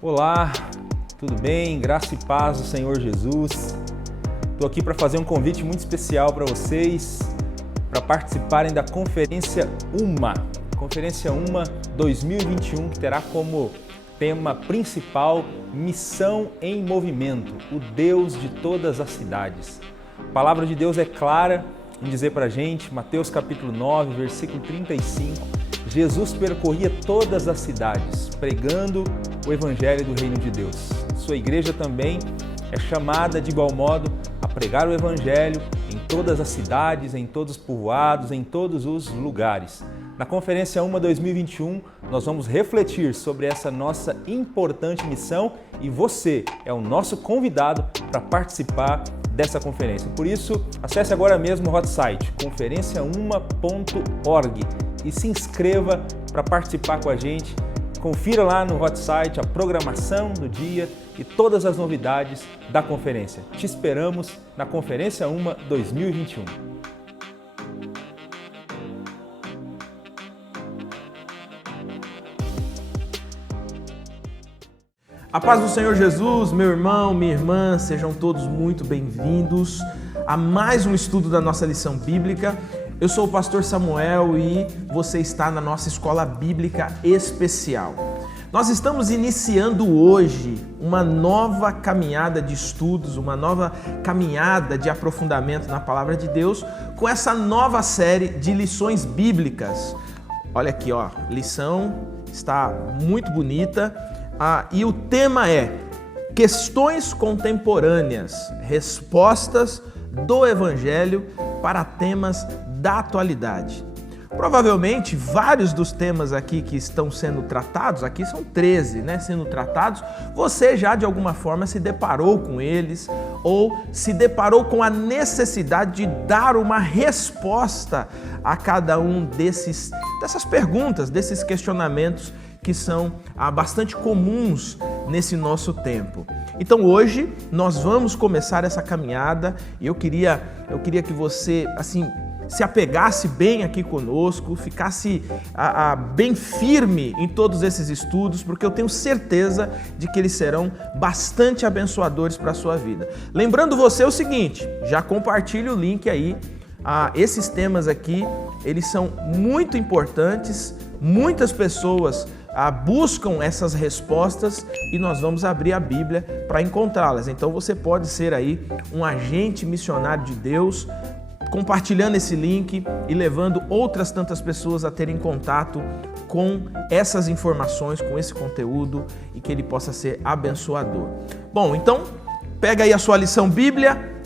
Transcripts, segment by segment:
Olá, tudo bem? Graça e paz do Senhor Jesus. Estou aqui para fazer um convite muito especial para vocês, para participarem da Conferência UMA. Conferência UMA 2021, que terá como tema principal Missão em Movimento, o Deus de todas as cidades. A palavra de Deus é clara em dizer para a gente, Mateus capítulo 9, versículo 35, Jesus percorria todas as cidades, pregando o Evangelho do Reino de Deus. Sua igreja também é chamada de igual modo a pregar o Evangelho em todas as cidades, em todos os povoados, em todos os lugares. Na Conferência UMA 2021, nós vamos refletir sobre essa nossa importante missão e você é o nosso convidado para participar dessa conferência. Por isso, acesse agora mesmo o hot site conferenciauma.org e se inscreva para participar com a gente. Confira lá no hot site a programação do dia e todas as novidades da conferência. Te esperamos na Conferência UMA 2021. A paz do Senhor Jesus, meu irmão, minha irmã, sejam todos muito bem-vindos a mais um estudo da nossa lição bíblica. Eu sou o pastor Samuel e você está na nossa escola bíblica especial. Nós estamos iniciando hoje uma nova caminhada de estudos, uma nova caminhada de aprofundamento na palavra de Deus com essa nova série de lições bíblicas. Olha aqui, ó, lição está muito bonita e o tema é Questões Contemporâneas, Respostas do Evangelho para temas da atualidade. Provavelmente vários dos temas aqui que estão sendo tratados, aqui são 13, sendo tratados, você já de alguma forma se deparou com eles ou se deparou com a necessidade de dar uma resposta a cada um dessas perguntas, desses questionamentos que são bastante comuns nesse nosso tempo. Então hoje nós vamos começar essa caminhada e eu queria que você se apegasse bem aqui conosco, ficasse bem firme em todos esses estudos, porque eu tenho certeza de que eles serão bastante abençoadores para a sua vida. Lembrando você o seguinte, já compartilhe o link aí, esses temas aqui, eles são muito importantes, muitas pessoas buscam essas respostas e nós vamos abrir a Bíblia para encontrá-las. Então você pode ser aí um agente missionário de Deus, compartilhando esse link e levando outras tantas pessoas a terem contato com essas informações, com esse conteúdo e que ele possa ser abençoador. Bom, então pega aí a sua lição Bíblia,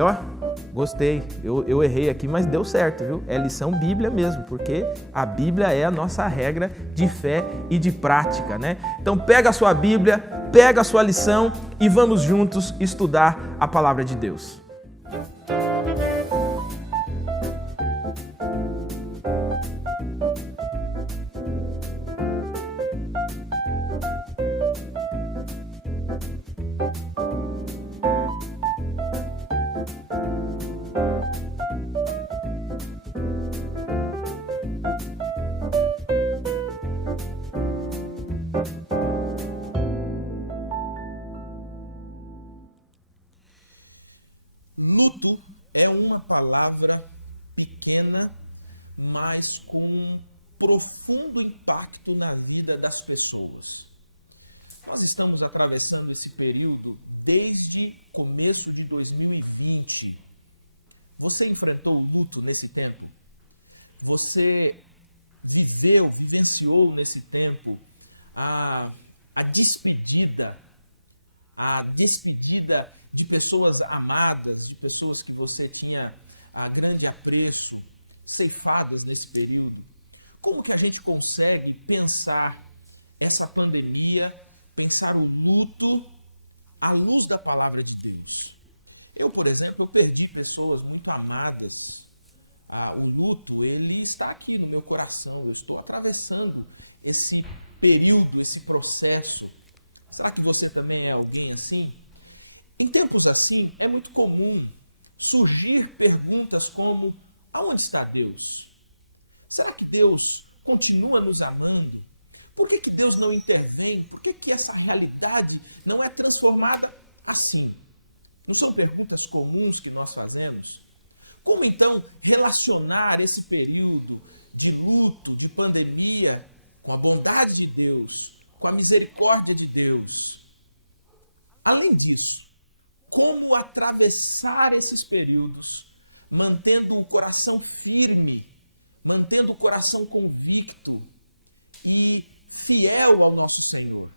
ó. Gostei, eu errei aqui, mas deu certo, viu? É lição Bíblia mesmo, porque a Bíblia é a nossa regra de fé e de prática, Então pega a sua Bíblia, pega a sua lição e vamos juntos estudar a palavra de Deus. Luto é uma palavra pequena, mas com um profundo impacto na vida das pessoas. Nós estamos atravessando esse período desde começo de 2020. Você enfrentou o luto nesse tempo? Você vivenciou nesse tempo a despedida de pessoas amadas, de pessoas que você tinha grande apreço, ceifadas nesse período. Como que a gente consegue pensar essa pandemia, pensar o luto à luz da palavra de Deus? Eu, por exemplo, perdi pessoas muito amadas. O luto, ele está aqui no meu coração, eu estou atravessando esse período, esse processo. Será que você também é alguém assim? Em tempos assim, é muito comum surgir perguntas como: aonde está Deus? Será que Deus continua nos amando? Por que Deus não intervém? Por que essa realidade não é transformada assim? Não são perguntas comuns que nós fazemos? Como então relacionar esse período de luto, de pandemia, com a bondade de Deus, com a misericórdia de Deus? Além disso, como atravessar esses períodos mantendo o coração firme, mantendo o coração convicto e fiel ao nosso Senhor?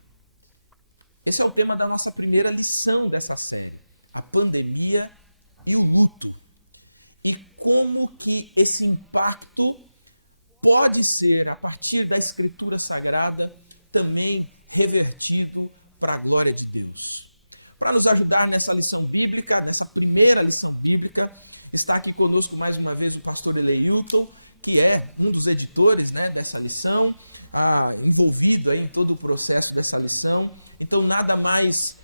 Esse é o tema da nossa primeira lição dessa série, a pandemia e o luto. E como que esse impacto pode ser, a partir da Escritura Sagrada, também revertido para a glória de Deus. Para nos ajudar nessa lição bíblica, nessa primeira lição bíblica, está aqui conosco mais uma vez o pastor Eleilton, que é um dos editores, dessa lição, envolvido aí em todo o processo dessa lição. Então nada mais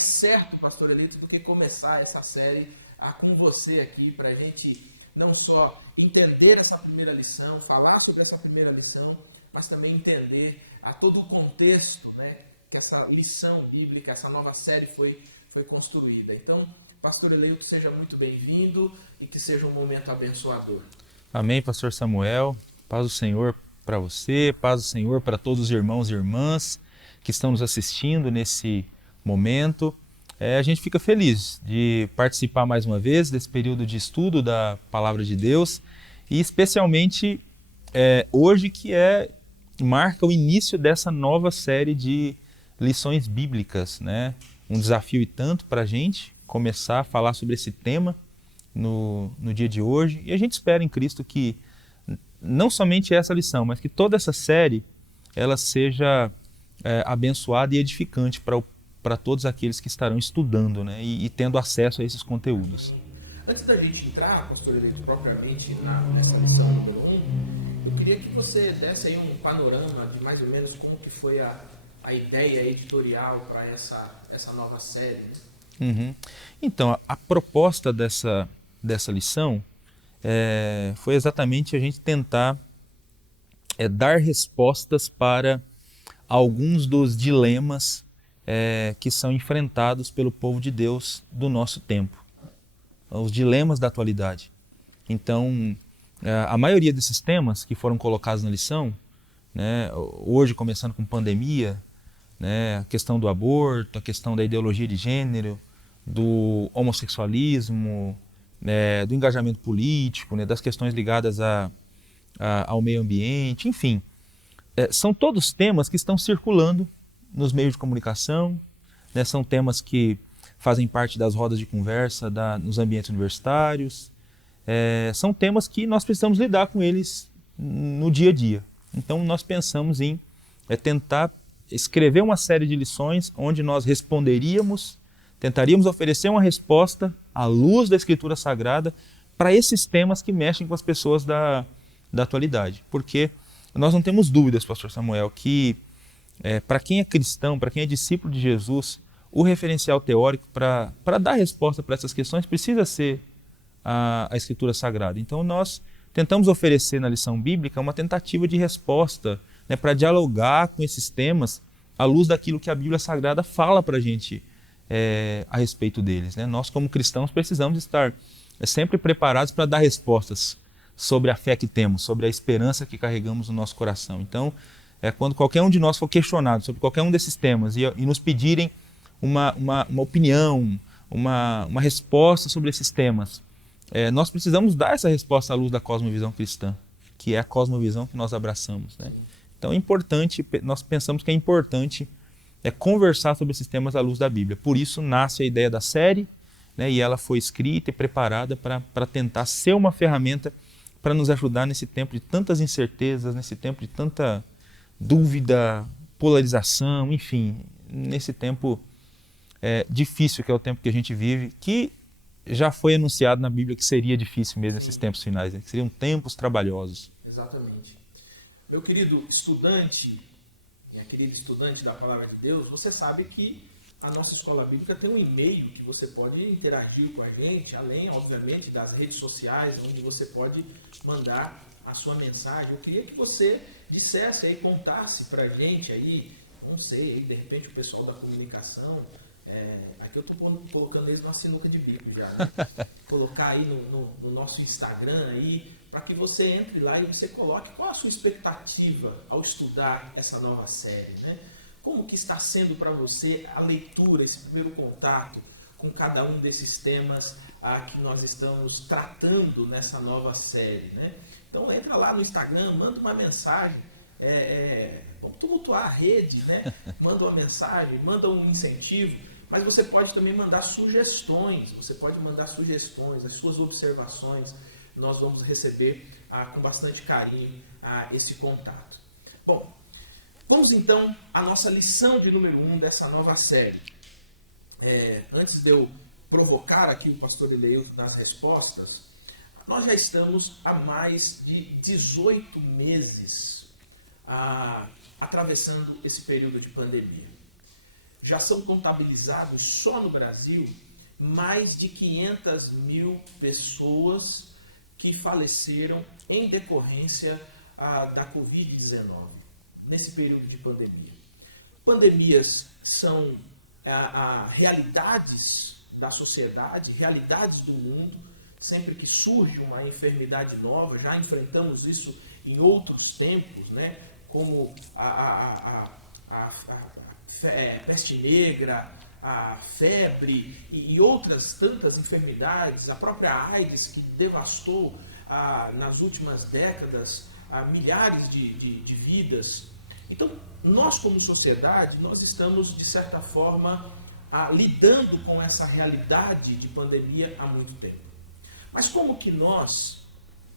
certo, pastor Eleilton, do que começar essa série com você aqui, para a gente não só entender essa primeira lição, falar sobre essa primeira lição, mas também entender todo o contexto, que essa lição bíblica, essa nova série foi construída. Então, pastor Eleilton, seja muito bem-vindo e que seja um momento abençoador. Amém, pastor Samuel. Paz do Senhor para você, paz do Senhor para todos os irmãos e irmãs que estão nos assistindo nesse momento. A gente fica feliz de participar mais uma vez desse período de estudo da Palavra de Deus e especialmente hoje que marca o início dessa nova série de lições bíblicas, Um desafio e tanto para a gente começar a falar sobre esse tema no dia de hoje. E a gente espera em Cristo que não somente essa lição, mas que toda essa série ela seja abençoada e edificante para todos aqueles que estarão estudando, e tendo acesso a esses conteúdos. Amém. Antes da gente entrar, pastor Eleilton, propriamente nessa lição número 1, eu queria que você desse aí um panorama de mais ou menos como que foi a ideia editorial para essa nova série. Uhum. Então, a proposta dessa lição foi exatamente a gente tentar dar respostas para alguns dos dilemas que são enfrentados pelo povo de Deus do nosso tempo, os dilemas da atualidade. Então, a maioria desses temas que foram colocados na lição, hoje começando com pandemia, a questão do aborto, a questão da ideologia de gênero, do homossexualismo, do engajamento político, das questões ligadas ao meio ambiente, enfim. São todos temas que estão circulando nos meios de comunicação, são temas que fazem parte das rodas de conversa nos ambientes universitários, são temas que nós precisamos lidar com eles no dia a dia. Então nós pensamos em tentar escrever uma série de lições onde nós tentaríamos oferecer uma resposta à luz da Escritura Sagrada para esses temas que mexem com as pessoas da atualidade. Porque nós não temos dúvidas, pastor Samuel, que para quem é cristão, para quem é discípulo de Jesus, o referencial teórico para dar resposta para essas questões precisa ser a Escritura Sagrada. Então nós tentamos oferecer na lição bíblica uma tentativa de resposta para dialogar com esses temas à luz daquilo que a Bíblia Sagrada fala para a gente a respeito deles. Nós, como cristãos, precisamos estar sempre preparados para dar respostas sobre a fé que temos, sobre a esperança que carregamos no nosso coração. Então, quando qualquer um de nós for questionado sobre qualquer um desses temas e nos pedirem uma opinião, uma resposta sobre esses temas, nós precisamos dar essa resposta à luz da cosmovisão cristã, que é a cosmovisão que nós abraçamos. Então é importante, nós pensamos que é importante conversar sobre esses temas à luz da Bíblia. Por isso nasce a ideia da série, e ela foi escrita e preparada para tentar ser uma ferramenta para nos ajudar nesse tempo de tantas incertezas, nesse tempo de tanta dúvida, polarização, enfim, nesse tempo difícil que é o tempo que a gente vive, que já foi anunciado na Bíblia que seria difícil mesmo nesses tempos finais, que seriam tempos trabalhosos. Exatamente. Meu querido estudante, minha querida estudante da Palavra de Deus, você sabe que a nossa Escola Bíblica tem um e-mail que você pode interagir com a gente, além, obviamente, das redes sociais, onde você pode mandar a sua mensagem, eu queria que você dissesse aí, contasse para a gente aí, não sei, aí, de repente o pessoal da comunicação, aqui eu estou colocando eles numa sinuca de bico já, né? Colocar aí no nosso Instagram aí, para que você entre lá e você coloque qual a sua expectativa ao estudar essa nova série, né? Como que está sendo para você a leitura, esse primeiro contato com cada um desses temas que nós estamos tratando nessa nova série, né? Então entra lá no Instagram, manda uma mensagem, vamos tumultuar a rede, né? Manda uma mensagem, manda um incentivo, mas você pode também mandar sugestões, as suas observações, nós vamos receber com bastante carinho esse contato. Bom, vamos então à nossa lição de número 1 dessa nova série. Antes de eu provocar aqui o pastor Eleilton nas respostas, nós já estamos há mais de 18 meses atravessando esse período de pandemia. Já são contabilizados só no Brasil mais de 500 mil pessoas que faleceram em decorrência da Covid-19, nesse período de pandemia. Pandemias são realidades da sociedade, realidades do mundo. Sempre que surge uma enfermidade nova, já enfrentamos isso em outros tempos, né? Como a peste negra, a febre e outras tantas enfermidades, a própria AIDS, que devastou nas últimas décadas milhares de vidas. Então, nós como sociedade, nós estamos, de certa forma, lidando com essa realidade de pandemia há muito tempo. Mas como que nós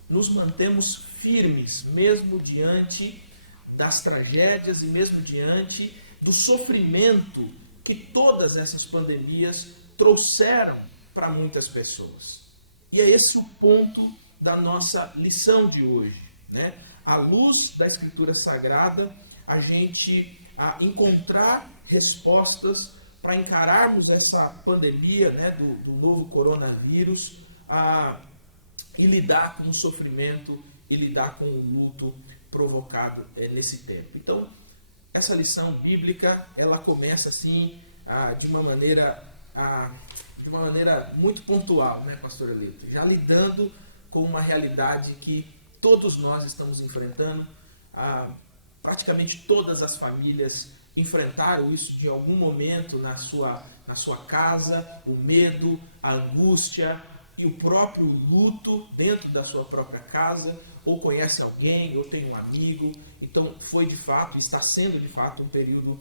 nos mantemos firmes, mesmo diante das tragédias e mesmo diante do sofrimento que todas essas pandemias trouxeram para muitas pessoas? E é esse o ponto da nossa lição de hoje, né? À luz da Escritura Sagrada, a gente encontrar respostas para encararmos essa pandemia, né, do novo coronavírus, e lidar com o sofrimento e lidar com o luto provocado nesse tempo. Então, essa lição bíblica, ela começa assim de uma maneira muito pontual, né, pastor Eleilton? Já lidando com uma realidade que todos nós estamos enfrentando. Praticamente todas as famílias enfrentaram isso de algum momento na sua casa, o medo, a angústia e o próprio luto dentro da sua própria casa, ou conhece alguém, ou tem um amigo. Então foi de fato, está sendo de fato um período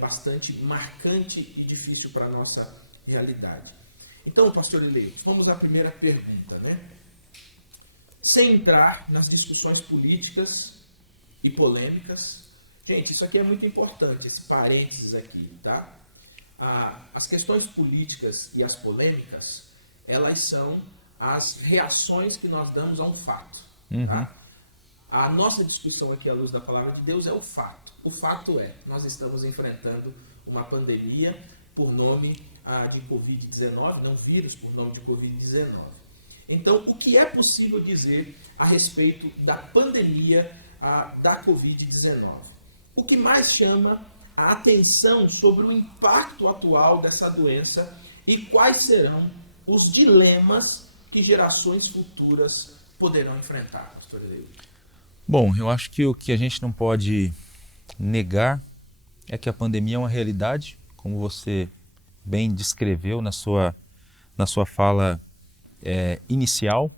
bastante marcante e difícil para a nossa realidade. Então, pastor Eleilton, vamos à primeira pergunta, né? Sem entrar nas discussões políticas e polêmicas. Gente, isso aqui é muito importante, esse parênteses aqui, tá? As questões políticas e as polêmicas, elas são as reações que nós damos a um fato, tá? A nossa discussão aqui à luz da palavra de Deus é o fato. O fato é, nós estamos enfrentando uma pandemia por nome de Covid-19, não vírus, por nome de Covid-19. Então, o que é possível dizer a respeito da pandemia da Covid-19? O que mais chama a atenção sobre o impacto atual dessa doença e quais serão os dilemas que gerações futuras poderão enfrentar, pastor Eleilton? Bom, eu acho que o que a gente não pode negar é que a pandemia é uma realidade, como você bem descreveu na sua fala inicial.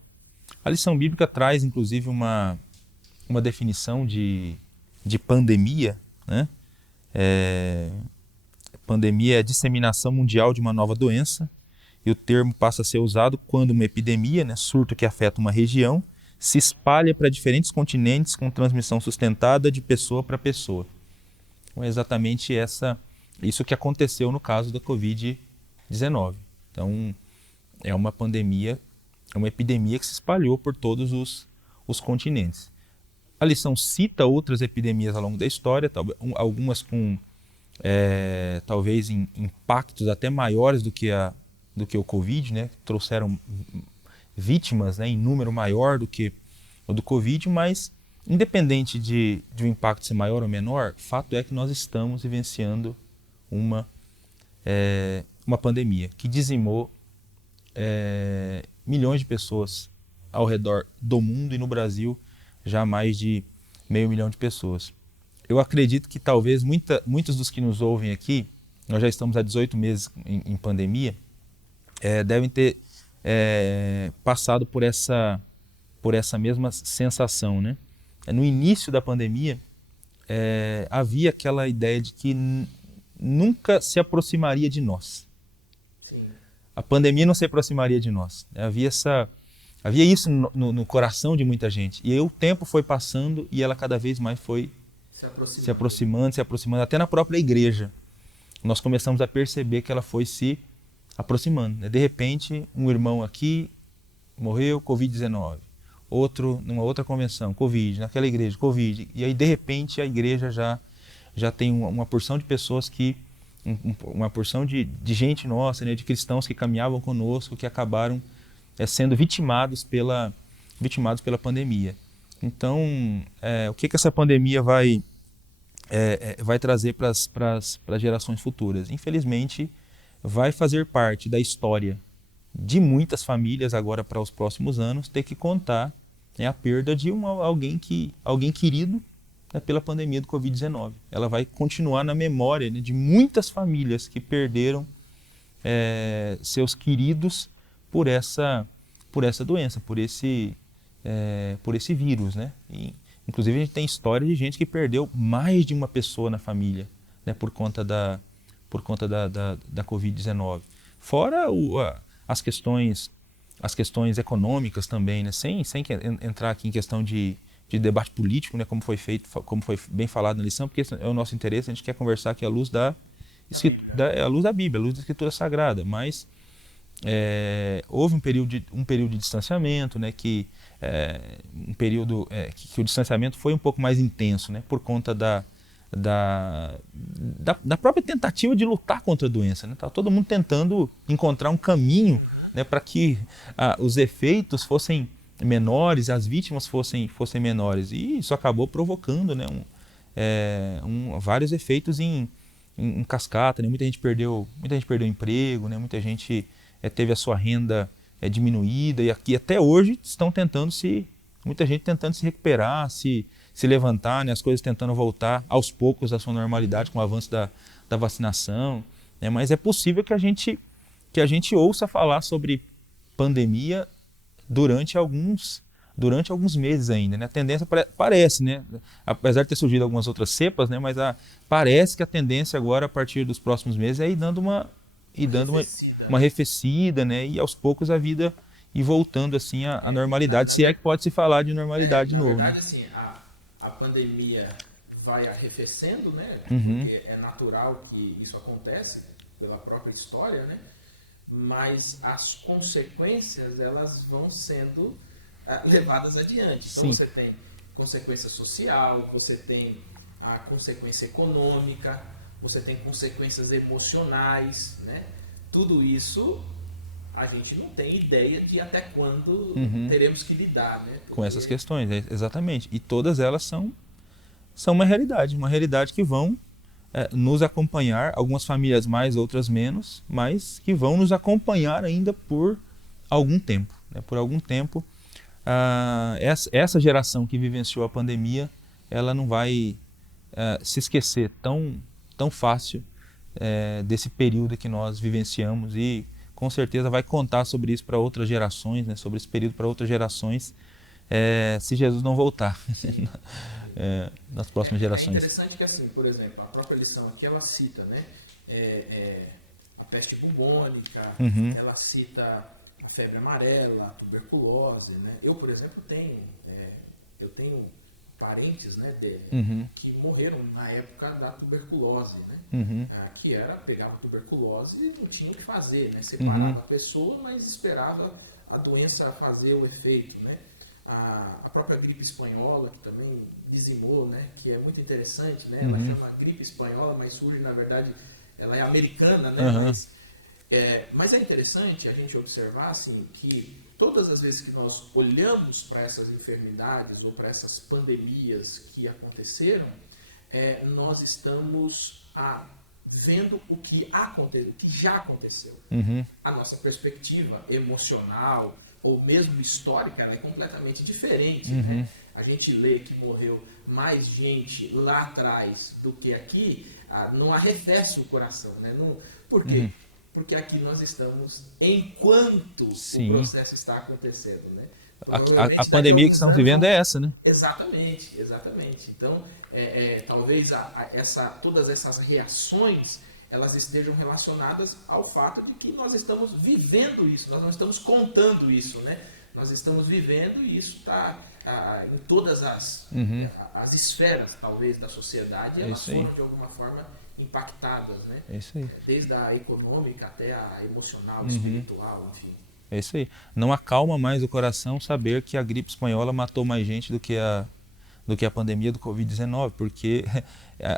A lição bíblica traz, inclusive, uma definição de pandemia, né? Pandemia é a disseminação mundial de uma nova doença, e o termo passa a ser usado quando uma epidemia, né, surto que afeta uma região, se espalha para diferentes continentes com transmissão sustentada de pessoa para pessoa. Então, é exatamente isso que aconteceu no caso da Covid-19. Então, é uma pandemia, é uma epidemia que se espalhou por todos os continentes. A lição cita outras epidemias ao longo da história, algumas com talvez impactos até maiores do que o Covid, né? Trouxeram vítimas, né, em número maior do que do Covid, mas independente de um impacto ser maior ou menor, fato é que nós estamos vivenciando uma pandemia que dizimou milhões de pessoas ao redor do mundo, e no Brasil já mais de 500 mil de pessoas. Eu acredito que talvez muitos dos que nos ouvem aqui, nós já estamos há 18 meses em pandemia, devem ter passado por essa mesma sensação, né? No início da pandemia, havia aquela ideia de que nunca se aproximaria de nós. Sim. A pandemia não se aproximaria de nós. Havia isso no coração de muita gente. E aí o tempo foi passando e ela cada vez mais foi se aproximando, até na própria igreja. Nós começamos a perceber que ela foi se aproximando, né? De repente, um irmão aqui morreu, Covid-19. Outro, numa outra convenção, Covid, naquela igreja, Covid. E aí, de repente, a igreja já tem uma porção de pessoas uma porção de gente nossa, né, de cristãos que caminhavam conosco, que acabaram sendo vitimados pela pandemia. Então, o que essa pandemia vai trazer para as gerações futuras? Infelizmente, vai fazer parte da história de muitas famílias agora para os próximos anos ter que contar a perda de alguém querido, né, pela pandemia do Covid-19. Ela vai continuar na memória, né, de muitas famílias que perderam seus queridos por essa doença, por esse vírus, né? E, inclusive, a gente tem história de gente que perdeu mais de uma pessoa na família, né, por conta da Covid-19. Fora as questões econômicas também, né? Sem entrar aqui em questão de debate político, né? Como foi bem falado na lição, porque esse é o nosso interesse. A gente quer conversar aqui à luz da Bíblia, à luz da Escritura Sagrada. Mas houve um período de distanciamento, né? Um período que o distanciamento foi um pouco mais intenso, né? Por conta da própria tentativa de lutar contra a doença, né? Tá todo mundo tentando encontrar um caminho, né, para que os efeitos fossem menores, as vítimas fossem menores, e isso acabou provocando, né, vários efeitos em cascata, né? Muita gente perdeu emprego, né? Muita gente teve a sua renda diminuída, e aqui até hoje muita gente tentando se recuperar, se levantar, né? As coisas tentando voltar aos poucos à sua normalidade com o avanço da vacinação, né? Mas é possível que a gente ouça falar sobre pandemia durante alguns meses ainda, né? A tendência parece, né? Apesar de ter surgido algumas outras cepas, né? Mas parece que a tendência agora, a partir dos próximos meses, é ir dando uma arrefecida, né? E aos poucos a vida ir voltando assim à normalidade, se é que pode se falar de normalidade. Na verdade, assim, a pandemia vai arrefecendo, né? Porque é natural que isso acontece pela própria história, né? Mas as consequências, elas vão sendo levadas adiante. Então, você tem consequência social, você tem a consequência econômica, você tem consequências emocionais, né? Tudo isso a gente não tem ideia de até quando teremos que lidar, né? Com essas questões, exatamente. E todas elas são uma realidade que vão nos acompanhar, algumas famílias mais, outras menos, mas que vão nos acompanhar ainda por algum tempo, né? Por algum tempo, essa geração que vivenciou a pandemia, ela não vai se esquecer tão fácil desse período que nós vivenciamos, e com certeza vai contar sobre isso para outras gerações, né? Sobre esse período para outras gerações, se Jesus não voltar. Sim. Nas próximas gerações. É interessante que, assim, por exemplo, a própria lição aqui, ela cita, né, a peste bubônica, ela cita a febre amarela, a tuberculose, né? Eu, por exemplo, tenho parentes, né, que morreram na época da tuberculose, né? Que pegava tuberculose e não tinha o que fazer, né? Separava a pessoa, mas esperava a doença fazer o efeito, né? A própria gripe espanhola, que também dizimou, né? Que é muito interessante, né? Ela chama gripe espanhola, mas surge, na verdade, ela é americana, né? Mas é interessante a gente observar, assim, que todas as vezes que nós olhamos para essas enfermidades ou para essas pandemias que aconteceram, nós estamos vendo o que já aconteceu. A nossa perspectiva emocional ou mesmo histórica, ela é completamente diferente, né? A gente lê que morreu mais gente lá atrás do que aqui, não arrefece o coração, né? Por quê? Porque aqui nós estamos enquanto o processo está acontecendo, né? Provavelmente daqui a alguns anos vivendo é essa, né? Exatamente. Então, talvez todas essas reações elas estejam relacionadas ao fato de que nós estamos vivendo isso, nós não estamos contando isso, né? Nós estamos vivendo e isso está em todas as esferas, talvez, da sociedade, elas foram de alguma forma impactadas, né? Desde a econômica até a emocional, espiritual, enfim. É isso aí. Não acalma mais o coração saber que a gripe espanhola matou mais gente do que a pandemia do Covid-19, porque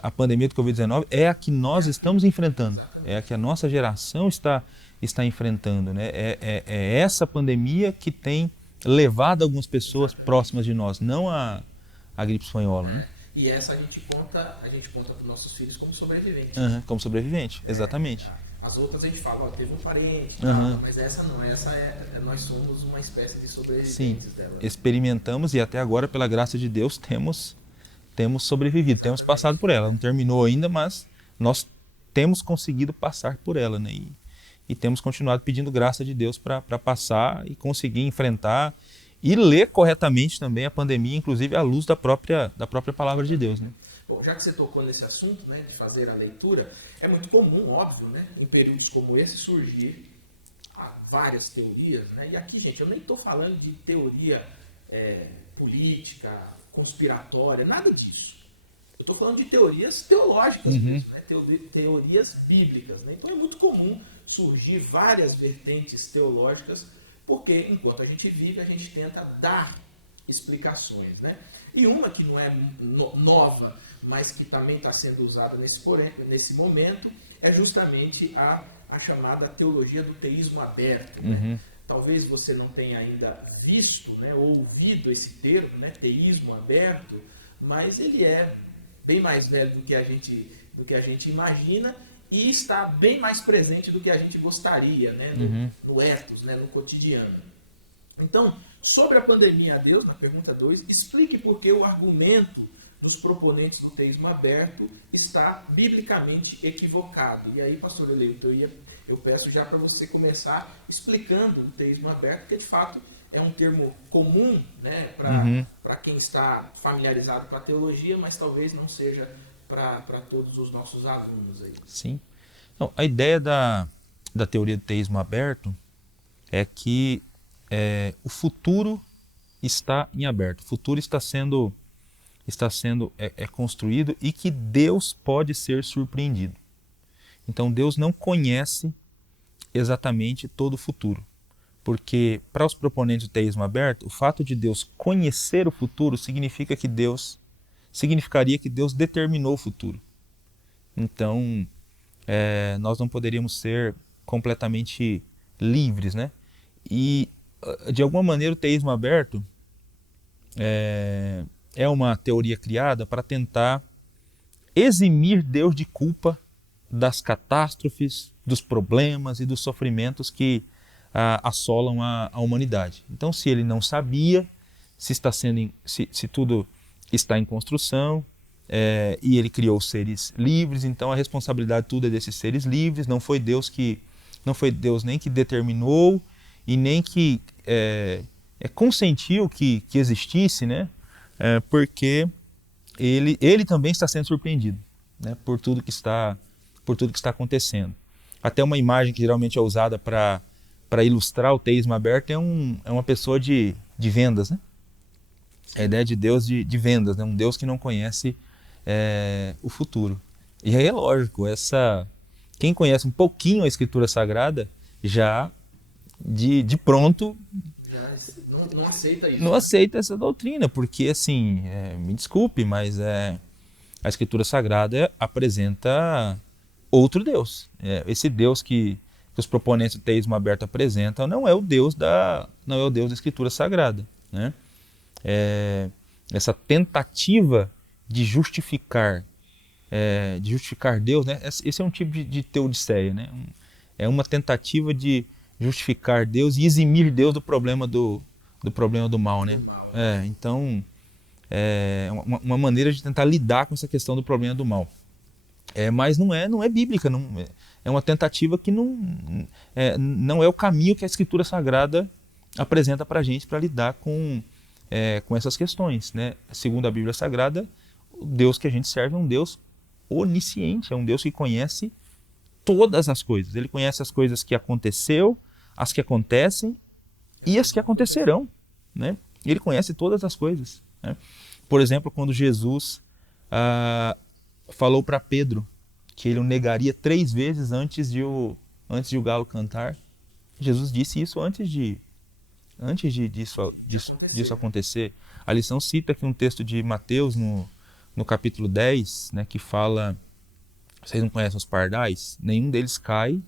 a pandemia do Covid-19 é a que nós estamos enfrentando. Exatamente. É a que a nossa geração está enfrentando, né? É essa pandemia que tem levado algumas pessoas próximas de nós, não a gripe espanhola. Né? E essa a gente conta para os nossos filhos como sobrevivente. Como sobrevivente, exatamente. As outras a gente fala, teve um parente, tal, não, mas essa não. Essa nós somos uma espécie de sobreviventes dela. Né? Experimentamos e até agora, pela graça de Deus, temos sobrevivido, temos passado por ela. Não terminou ainda, mas nós temos conseguido passar por ela, né? E temos continuado pedindo graça de Deus para passar e conseguir enfrentar e ler corretamente também a pandemia, inclusive à luz da própria palavra de Deus. Né? Bom, já que você tocou nesse assunto, né, de fazer a leitura, é muito comum, óbvio, né, em períodos como esse surgir várias teorias, né? E aqui, gente, eu nem estou falando de teoria política, conspiratória, nada disso. Eu estou falando de teorias teológicas mesmo, né? Teorias bíblicas. Né? Então é muito comum surgir várias vertentes teológicas, porque enquanto a gente vive, a gente tenta dar explicações. Né? E uma que não é nova, mas que também está sendo usada nesse momento, é justamente a chamada teologia do teísmo aberto. Né? Talvez você não tenha ainda visto, né, ou ouvido esse termo, né, teísmo aberto, mas ele é bem mais velho do que a gente imagina e está bem mais presente do que a gente gostaria, né, no ethos, né, no cotidiano. Então, sobre a pandemia a Deus, na pergunta 2, explique por que o argumento dos proponentes do teísmo aberto está biblicamente equivocado. E aí, pastor Eleito, eu peço já para você começar explicando o teísmo aberto, porque de fato é um termo comum, né, para quem está familiarizado com a teologia, mas talvez não seja para todos os nossos alunos aí. Sim. Então, a ideia da teoria do teísmo aberto é que o futuro está em aberto, o futuro está sendo construído e que Deus pode ser surpreendido. Então Deus não conhece exatamente todo o futuro, porque para os proponentes do teísmo aberto, o fato de Deus conhecer o futuro significaria que Deus determinou o futuro. Então nós não poderíamos ser completamente livres, né? E de alguma maneira o teísmo aberto é uma teoria criada para tentar eximir Deus de culpa das catástrofes, dos problemas e dos sofrimentos que assolam a humanidade. Então, se ele não sabia, se tudo está em construção e ele criou seres livres, então a responsabilidade tudo é desses seres livres. Não foi Deus nem que determinou e nem que consentiu que existisse, né? Porque ele também está sendo surpreendido, né? por tudo que está acontecendo. Até uma imagem que geralmente é usada para ilustrar o teísmo aberto é uma pessoa de vendas, né? Sim. A ideia de Deus de vendas, né? Um Deus que não conhece o futuro. E aí é lógico, quem conhece um pouquinho a Escritura Sagrada já de pronto já não aceita isso. Não, né? aceita essa doutrina, porque assim, me desculpe, mas a Escritura Sagrada apresenta outro Deus. Esse Deus que os proponentes do teísmo aberto apresentam não é o Deus da não é o Deus da Escritura Sagrada, né? Essa tentativa de justificar Deus, né? Esse é um tipo de teodiceia, né? É uma tentativa de justificar Deus e eximir Deus do problema do mal, né? Do mal, né? Então, é uma maneira de tentar lidar com essa questão do problema do mal. Mas não é bíblica, é uma tentativa que não é o caminho que a Escritura Sagrada apresenta para a gente para lidar com essas questões, né? Segundo a Bíblia Sagrada, o Deus que a gente serve é um Deus onisciente, é um Deus que conhece todas as coisas. Ele conhece as coisas que aconteceu, as que acontecem e as que acontecerão, né? Ele conhece todas as coisas, né? Por exemplo, quando Jesus falou para Pedro que ele o negaria 3 vezes antes de o galo cantar, Jesus disse isso antes disso acontecer. A lição cita aqui um texto de Mateus no capítulo 10, né, que fala: vocês não conhecem os pardais? Nenhum deles cai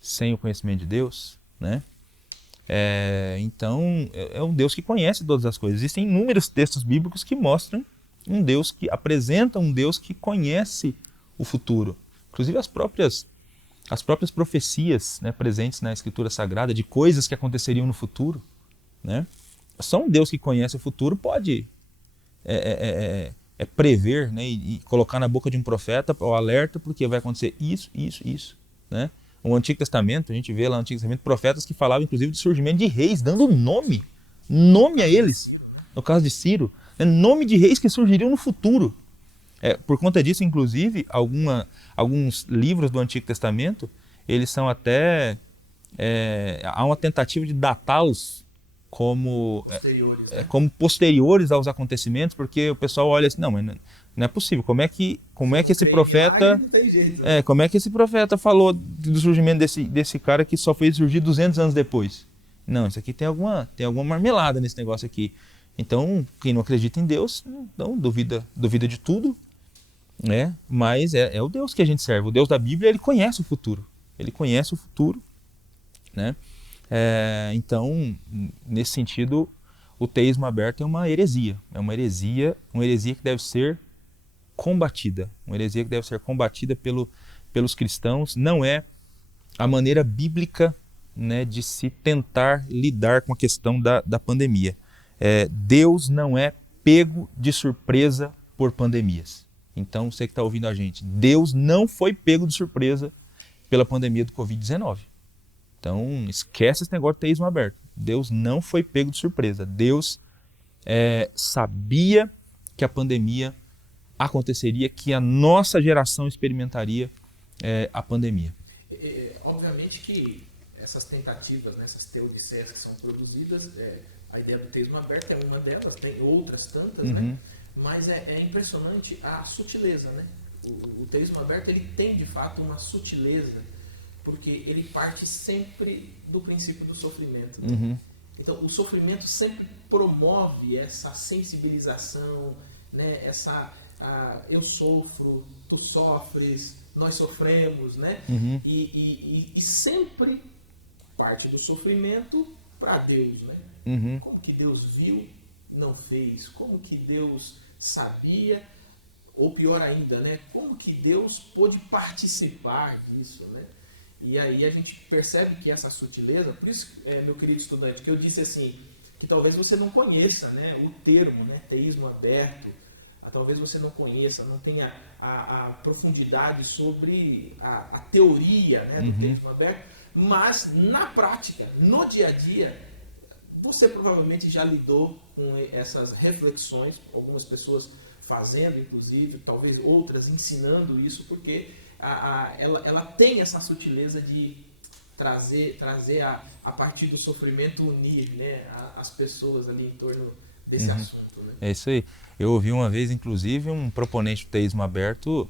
sem o conhecimento de Deus, né? Então, é um Deus que conhece todas as coisas. Existem inúmeros textos bíblicos que mostram um Deus que apresenta um Deus que conhece o futuro. Inclusive as próprias profecias, né, presentes na Escritura Sagrada de coisas que aconteceriam no futuro, né? Só um Deus que conhece o futuro pode prever, né, e colocar na boca de um profeta o alerta porque vai acontecer isso, né? No Antigo Testamento, a gente vê lá no Antigo Testamento profetas que falavam inclusive do surgimento de reis, dando nome a eles. Ciro, né? No caso de Ciro, nome de reis que surgiriam no futuro. Por conta disso, inclusive, alguns livros do Antigo Testamento, eles são até... há uma tentativa de datá-los como... posteriores, né? Como posteriores aos acontecimentos, porque o pessoal olha assim, mas não é possível. Como é que esse profeta... milagre, não tem jeito, né? Como é que esse profeta falou do surgimento desse cara que só fez surgir 200 anos depois? Não, isso aqui tem alguma marmelada nesse negócio aqui. Então, quem não acredita em Deus, não duvida de tudo, né? Mas é o Deus que a gente serve. O Deus da Bíblia, ele conhece o futuro. Ele conhece o futuro, né? Então, nesse sentido, o teísmo aberto é uma heresia. É uma heresia que deve ser combatida. Uma heresia que deve ser combatida pelos cristãos. Não é a maneira bíblica, né, de se tentar lidar com a questão da pandemia. Deus não é pego de surpresa por pandemias. Então, você que está ouvindo a gente, Deus não foi pego de surpresa pela pandemia do Covid-19. Então, esquece esse negócio de teísmo aberto. Deus não foi pego de surpresa. Deus sabia que a pandemia aconteceria, que a nossa geração experimentaria a pandemia. Obviamente que essas tentativas, né, essas teodiceias que são produzidas, a ideia do teísmo aberto é uma delas, tem outras tantas, né? Mas é impressionante a sutileza, né? O teísmo aberto, ele tem de fato uma sutileza, porque ele parte sempre do princípio do sofrimento, né? Então, o sofrimento sempre promove essa sensibilização, né? Eu sofro, tu sofres, nós sofremos, né? E sempre parte do sofrimento para Deus, né? Como que Deus viu e não fez? Como que Deus sabia? Ou pior ainda, né? Como que Deus pôde participar disso, né? E aí a gente percebe que essa sutileza, por isso, meu querido estudante, que eu disse assim, que talvez você não conheça, né, o termo, né, teísmo aberto, talvez você não conheça, não tenha a profundidade sobre a teoria, né, do teísmo aberto, mas na prática, no dia a dia, você provavelmente já lidou com essas reflexões, algumas pessoas fazendo, inclusive, talvez outras ensinando isso, porque ela tem essa sutileza de trazer a partir do sofrimento, unir, né, as pessoas ali em torno desse assunto, né? É isso aí. Eu ouvi uma vez, inclusive, um proponente do teísmo aberto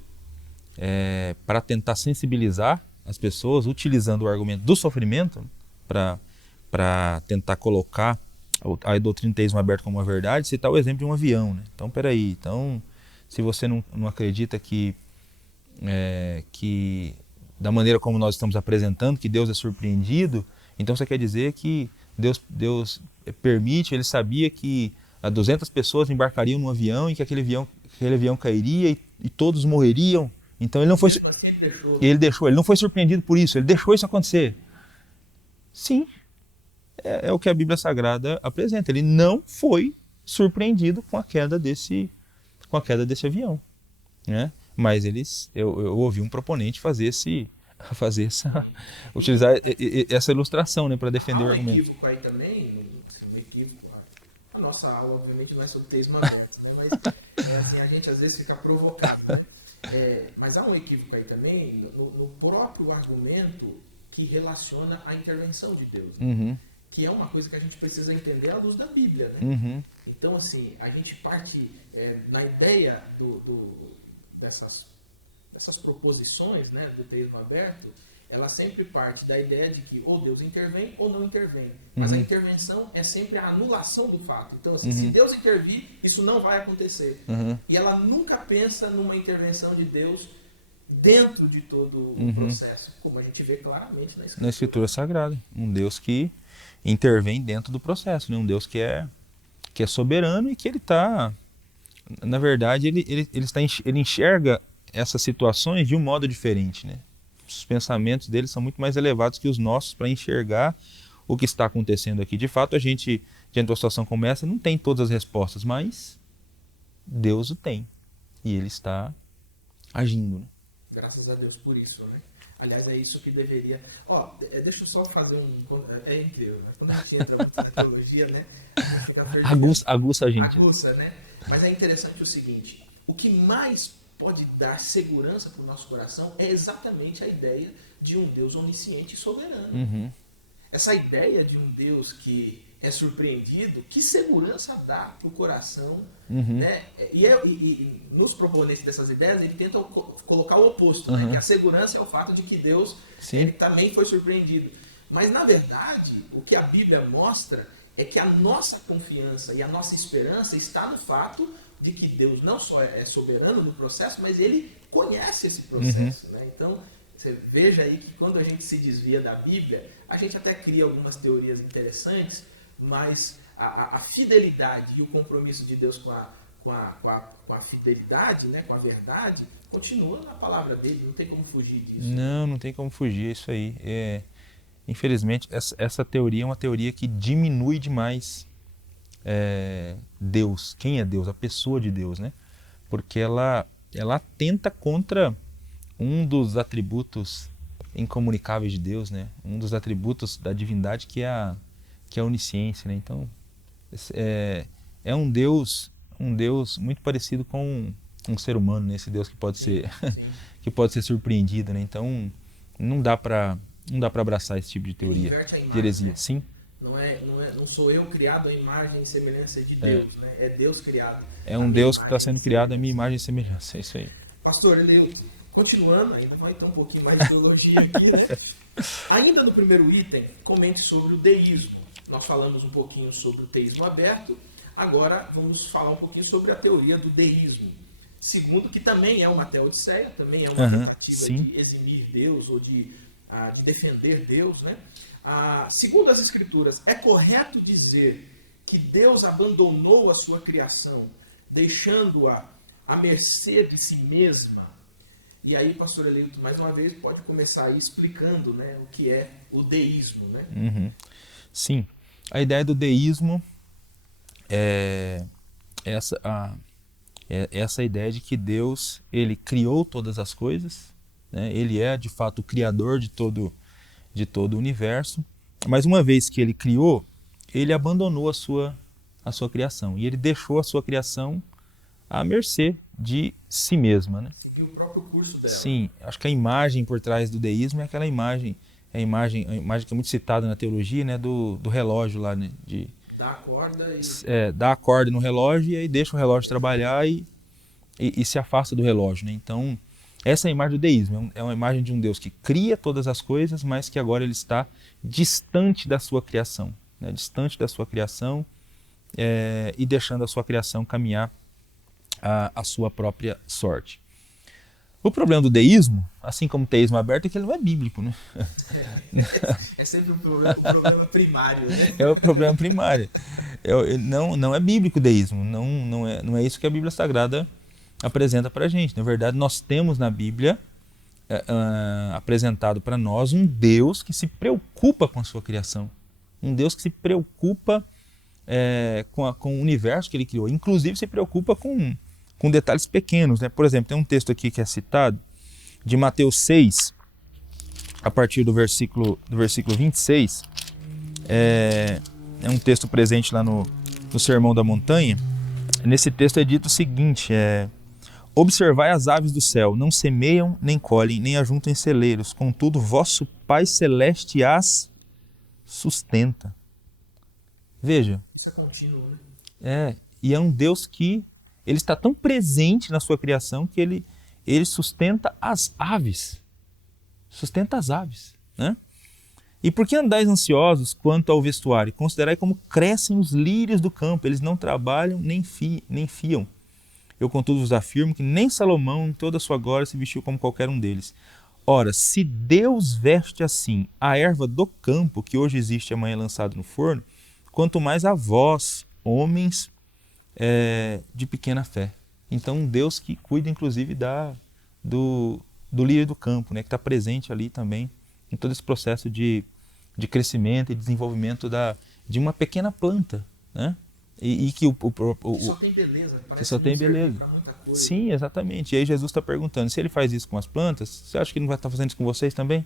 para tentar sensibilizar as pessoas, utilizando o argumento do sofrimento para tentar colocar a doutrina do teísmo aberto como uma verdade, citar o exemplo de um avião, né? Então, peraí, se você não acredita que da maneira como nós estamos apresentando, que Deus é surpreendido, então você quer dizer que Deus permite, ele sabia que 200 pessoas embarcariam num avião e que aquele avião cairia e todos morreriam. Então ele não foi. Mesmo assim ele deixou. Ele não foi surpreendido por isso, ele deixou isso acontecer. Sim, é o que a Bíblia Sagrada apresenta. Ele não foi surpreendido com a queda desse avião, né? Mas eu ouvi um proponente utilizar essa ilustração, né, para defender. Há um equívoco aí também, assim, um equívoco. A nossa aula, obviamente, não é sobre teísmo aberto, né? Mas assim, a gente às vezes fica provocado, né? Mas há um equívoco aí também no próprio argumento que relaciona a intervenção de Deus, né? Uhum. Que é uma coisa que a gente precisa entender à luz da Bíblia, né? Uhum. Então, assim, a gente parte na ideia dessas proposições, né, do teísmo aberto, ela sempre parte da ideia de que ou Deus intervém ou não intervém. Mas a intervenção é sempre a anulação do fato. Então, assim, se Deus intervir, isso não vai acontecer. E ela nunca pensa numa intervenção de Deus dentro de todo o processo, como a gente vê claramente na Escritura. Na Escritura Sagrada. Um Deus que intervém dentro do processo, né? Um Deus que é soberano e que ele está... Na verdade, ele enxerga essas situações de um modo diferente, né? Os pensamentos dele são muito mais elevados que os nossos para enxergar o que está acontecendo aqui. De fato, a gente, diante de uma situação como essa, não tem todas as respostas, mas Deus o tem. E ele está agindo, né? Graças a Deus por isso, né? Aliás, é isso que deveria... deixa eu só fazer É incrível, né? Quando a gente entra muito na teologia, né? A gente fica fervilhando. Aguça a gente. Aguça, né? Mas é interessante o seguinte, o que mais pode dar segurança para o nosso coração é exatamente a ideia de um Deus onisciente e soberano. Essa ideia de um Deus que é surpreendido, que segurança dá para o coração, né? E nos proponentes dessas ideias, ele tenta colocar o oposto, né? Que a segurança é o fato de que Deus ele também foi surpreendido. Mas, na verdade, o que a Bíblia mostra é que a nossa confiança e a nossa esperança está no fato de que Deus não só é soberano no processo, mas ele conhece esse processo, né? Então, você veja aí que quando a gente se desvia da Bíblia, a gente até cria algumas teorias interessantes, mas a fidelidade e o compromisso de Deus com a fidelidade, né, com a verdade, continua na palavra dele, não tem como fugir disso. Não tem como fugir, isso aí. Infelizmente, essa teoria é uma teoria que diminui demais Deus. Quem é Deus? A pessoa de Deus, né? Porque ela atenta contra um dos atributos incomunicáveis de Deus, né? Um dos atributos da divindade que é a onisciência, né? Então, é um Deus muito parecido com um ser humano, né? Esse Deus que pode que pode ser surpreendido, né? Então, não dá para abraçar esse tipo de teoria. Ele inverte a imagem, né? Sim. Não sou eu criado à imagem e semelhança de Deus, né? É Deus criado. É um Deus que está sendo criado à minha imagem e semelhança. É isso aí. Pastor Eleilton, continuando, ainda vai ter um pouquinho mais de teologia aqui, né? Ainda no primeiro item, comente sobre o deísmo. Nós falamos um pouquinho sobre o teísmo aberto, agora vamos falar um pouquinho sobre a teoria do deísmo. Segundo, que também é uma teodiceia, também é uma tentativa de eximir Deus ou de defender Deus, né? Segundo as Escrituras, é correto dizer que Deus abandonou a sua criação, deixando-a à mercê de si mesma? E aí, pastor Eleilton, mais uma vez, pode começar aí explicando, né, o que é o deísmo, né? Sim. A ideia do deísmo é essa ideia de que Deus, ele criou todas as coisas, né? Ele é, de fato, o criador de todo o universo, mas uma vez que ele criou, ele abandonou a sua criação, e ele deixou a sua criação à mercê de si mesma, né? Seguiu o próprio curso dela. Sim, acho que a imagem por trás do deísmo é aquela imagem, a imagem que é muito citada na teologia, né, do relógio lá, né, dá a corda e... dá a corda no relógio e aí deixa o relógio trabalhar e se afasta do relógio, né? Então, essa é a imagem do deísmo, é uma imagem de um Deus que cria todas as coisas, mas que agora ele está distante da sua criação, né? Distante da sua criação e deixando a sua criação caminhar a sua própria sorte. O problema do deísmo, assim como o teísmo aberto, é que ele não é bíblico, né? É sempre o problema primário, né? É o problema primário. Não é bíblico o deísmo, não é isso que a Bíblia Sagrada apresenta para a gente. Na verdade, nós temos na Bíblia apresentado para nós um Deus que se preocupa com a sua criação, um Deus que se preocupa com o universo que ele criou, inclusive se preocupa com detalhes pequenos, né? Por exemplo, tem um texto aqui que é citado, de Mateus 6, a partir do versículo 26, é um texto presente lá no Sermão da Montanha. Nesse texto é dito o seguinte, observai as aves do céu, não semeiam, nem colhem, nem ajuntam em celeiros, contudo vosso Pai Celeste as sustenta. Veja. Isso é contínuo, né? E é um Deus que ele está tão presente na sua criação que ele sustenta as aves. Sustenta as aves, né? E por que andais ansiosos quanto ao vestuário? Considerai como crescem os lírios do campo, eles não trabalham nem fiam. Eu, contudo, vos afirmo que nem Salomão, em toda a sua glória, se vestiu como qualquer um deles. Ora, se Deus veste assim a erva do campo, que hoje existe e amanhã é lançado no forno, quanto mais a vós, homens de pequena fé. Então, um Deus que cuida, inclusive, do lírio do campo, né, que está presente ali também em todo esse processo de crescimento e desenvolvimento de uma pequena planta, né? E que que só tem beleza, parece não servir para muita coisa. Sim, exatamente. E aí Jesus está perguntando, se ele faz isso com as plantas, você acha que ele não vai estar fazendo isso com vocês também?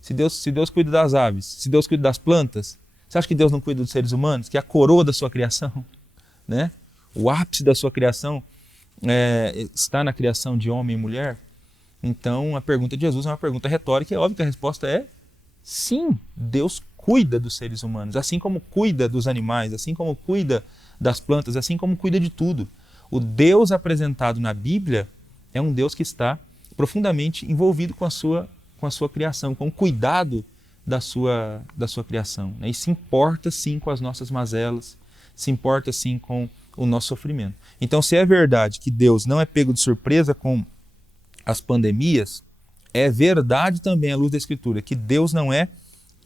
Se Deus cuida das aves, se Deus cuida das plantas, você acha que Deus não cuida dos seres humanos, que é a coroa da sua criação, né? O ápice da sua criação está na criação de homem e mulher? Então, a pergunta de Jesus é uma pergunta retórica, e é óbvio que a resposta é sim, Deus cuida dos seres humanos, assim como cuida dos animais, assim como cuida das plantas, assim como cuida de tudo. O Deus apresentado na Bíblia é um Deus que está profundamente envolvido com a sua criação, com o cuidado da sua criação, né? E se importa sim com as nossas mazelas, se importa sim com o nosso sofrimento. Então, se é verdade que Deus não é pego de surpresa com as pandemias, é verdade também, à luz da Escritura, que Deus não é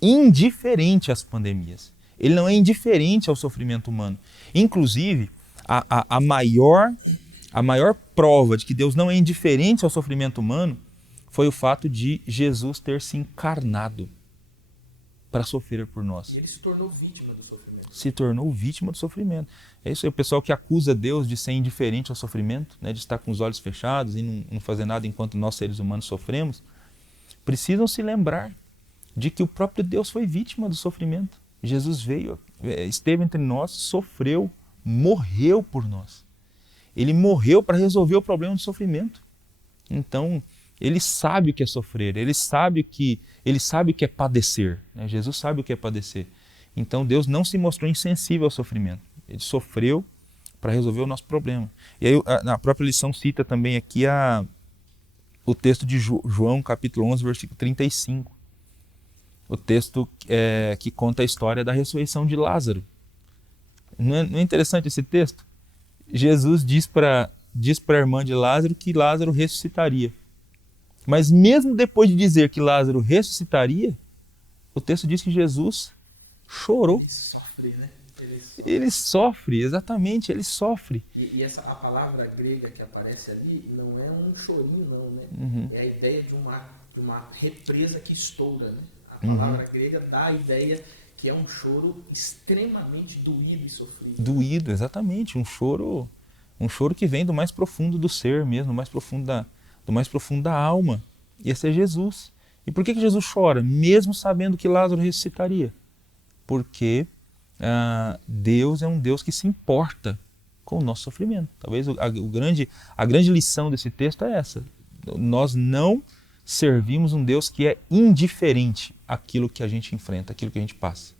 indiferente às pandemias. Ele não é indiferente ao sofrimento humano. Inclusive, a maior prova de que Deus não é indiferente ao sofrimento humano foi o fato de Jesus ter se encarnado para sofrer por nós. E ele se tornou vítima do sofrimento. Se tornou vítima do sofrimento. É isso aí, o pessoal que acusa Deus de ser indiferente ao sofrimento, né, de estar com os olhos fechados e não fazer nada enquanto nós, seres humanos, sofremos, precisam se lembrar de que o próprio Deus foi vítima do sofrimento. Jesus veio, esteve entre nós, sofreu, morreu por nós. Ele morreu para resolver o problema do sofrimento. Então, ele sabe o que é sofrer, ele sabe o que é padecer, né? Jesus sabe o que é padecer. Então, Deus não se mostrou insensível ao sofrimento. Ele sofreu para resolver o nosso problema. E aí, na própria lição cita também aqui o texto de João, capítulo 11, versículo 35. O texto que conta a história da ressurreição de Lázaro. Não é interessante esse texto? Jesus diz para a irmã de Lázaro que Lázaro ressuscitaria. Mas mesmo depois de dizer que Lázaro ressuscitaria, o texto diz que Jesus chorou. Ele sofre, né? Ele sofre, exatamente, ele sofre. E a palavra grega que aparece ali não é um chorinho, não, né? Uhum. É a ideia de uma represa que estoura, né? A palavra grega dá a ideia que é um choro extremamente doído e sofrido. Doído, né? Exatamente. Um choro que vem do mais profundo do ser mesmo, do mais profundo da alma. E esse é Jesus. E por que Jesus chora? Mesmo sabendo que Lázaro ressuscitaria. Porque Deus é um Deus que se importa com o nosso sofrimento. Talvez a grande lição desse texto é essa. Nós não servimos um Deus que é indiferente àquilo que a gente enfrenta, àquilo que a gente passa,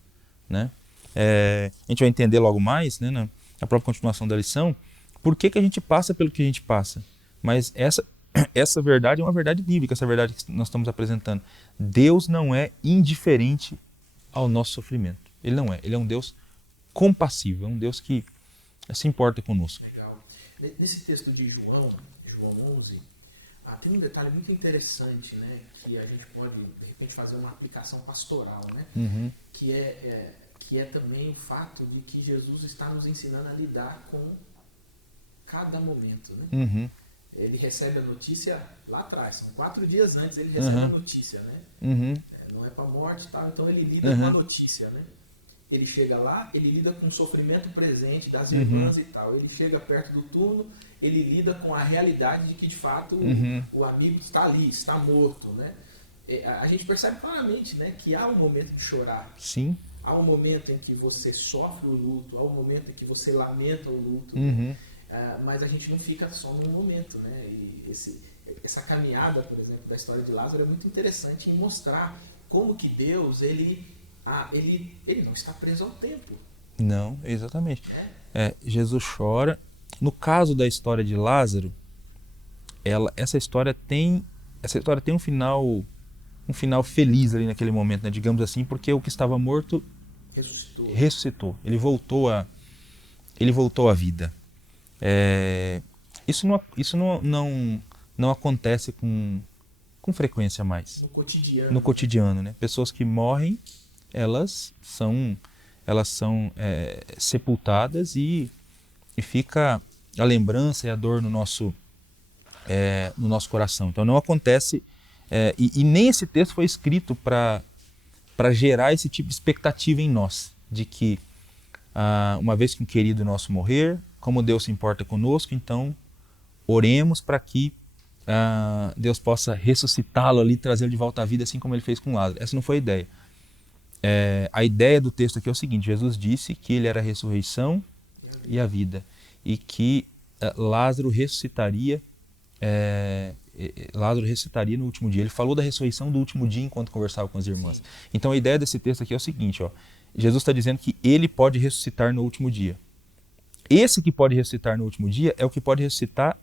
né? A gente vai entender logo mais, né, na própria continuação da lição, por que a gente passa pelo que a gente passa. Mas essa verdade é uma verdade bíblica, essa verdade que nós estamos apresentando. Deus não é indiferente ao nosso sofrimento. Ele não é. Ele é um Deus compassivo, é um Deus que se importa conosco. Legal. Nesse texto de João 11, tem um detalhe muito interessante, né, que a gente pode, de repente, fazer uma aplicação pastoral, né, que é também o fato de que Jesus está nos ensinando a lidar com cada momento, né? Ele recebe a notícia lá atrás, são 4 dias antes ele recebe a notícia, né? Não é para morte e tal, então ele lida com a notícia, né? Ele chega lá, ele lida com o sofrimento presente das irmãs e tal. Ele chega perto do túmulo, ele lida com a realidade de que, de fato, o amigo está ali, está morto, né? A gente percebe claramente, né, que há um momento de chorar. Sim. Há um momento em que você sofre o luto, há um momento em que você lamenta o luto, né? Mas a gente não fica só num momento, né? E essa caminhada, por exemplo, da história de Lázaro é muito interessante em mostrar como que Deus, ele não está preso ao tempo. Não, exatamente. Né? Jesus chora. No caso da história de Lázaro, essa história tem um final feliz ali naquele momento, né? Digamos assim, porque o que estava morto ressuscitou. Ele voltou à vida. Isso não acontece com frequência mais. No cotidiano. No cotidiano, né? Pessoas que morrem, elas são sepultadas e fica a lembrança e a dor no nosso coração. Então não acontece, e nem esse texto foi escrito para gerar esse tipo de expectativa em nós, de que uma vez que um querido nosso morrer, como Deus se importa conosco, então oremos para que Deus possa ressuscitá-lo ali, trazê-lo de volta à vida, assim como ele fez com Lázaro. Essa não foi a ideia. A ideia do texto aqui é o seguinte: Jesus disse que ele era a ressurreição e a vida, e que Lázaro ressuscitaria no último dia. Ele falou da ressurreição do último dia enquanto conversava com as irmãs. Sim. Então a ideia desse texto aqui é o seguinte, Jesus está dizendo que ele pode ressuscitar no último dia. Esse que pode ressuscitar no último dia é o que pode ressuscitar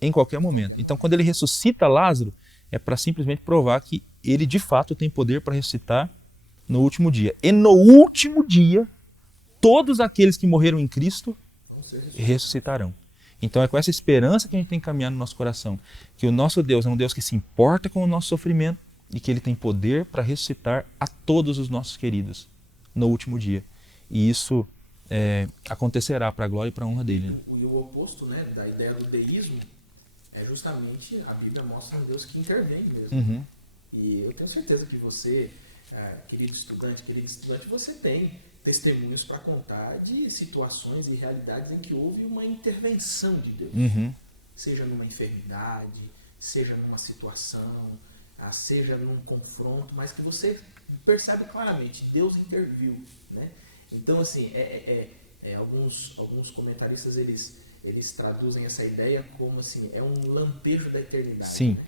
em qualquer momento. Então quando ele ressuscita Lázaro, é para simplesmente provar que ele de fato tem poder para ressuscitar no último dia. E no último dia, todos aqueles que morreram em Cristo vão ser ressuscitarão. Então é com essa esperança que a gente tem que caminhar no nosso coração, que o nosso Deus é um Deus que se importa com o nosso sofrimento e que ele tem poder para ressuscitar a todos os nossos queridos no último dia. E isso acontecerá para a glória e para a honra dele. E o oposto, né, da ideia do deísmo é justamente, a Bíblia mostra um Deus que intervém mesmo. E eu tenho certeza que você, querido estudante, você tem testemunhos para contar de situações e realidades em que houve uma intervenção de Deus. Seja numa enfermidade, seja numa situação, seja num confronto, mas que você percebe claramente, Deus interviu, né? Então, assim, alguns comentaristas, eles traduzem essa ideia como, assim, é um lampejo da eternidade. Sim. Né?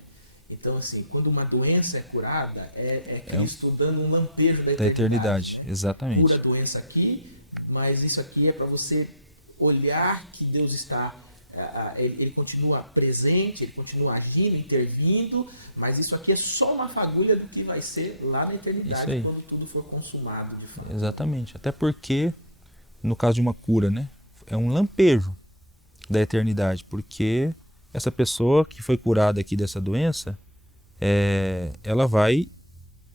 Então, assim, quando uma doença é curada, é Cristo dando um lampejo da eternidade. Né? Exatamente. Cura a doença aqui, mas isso aqui é para você olhar que Deus está... Ele continua presente, ele continua agindo, intervindo, mas isso aqui é só uma fagulha do que vai ser lá na eternidade, quando tudo for consumado de fato. Exatamente. Né? Até porque, no caso de uma cura, né, é um lampejo da eternidade, porque essa pessoa que foi curada aqui dessa doença, ela vai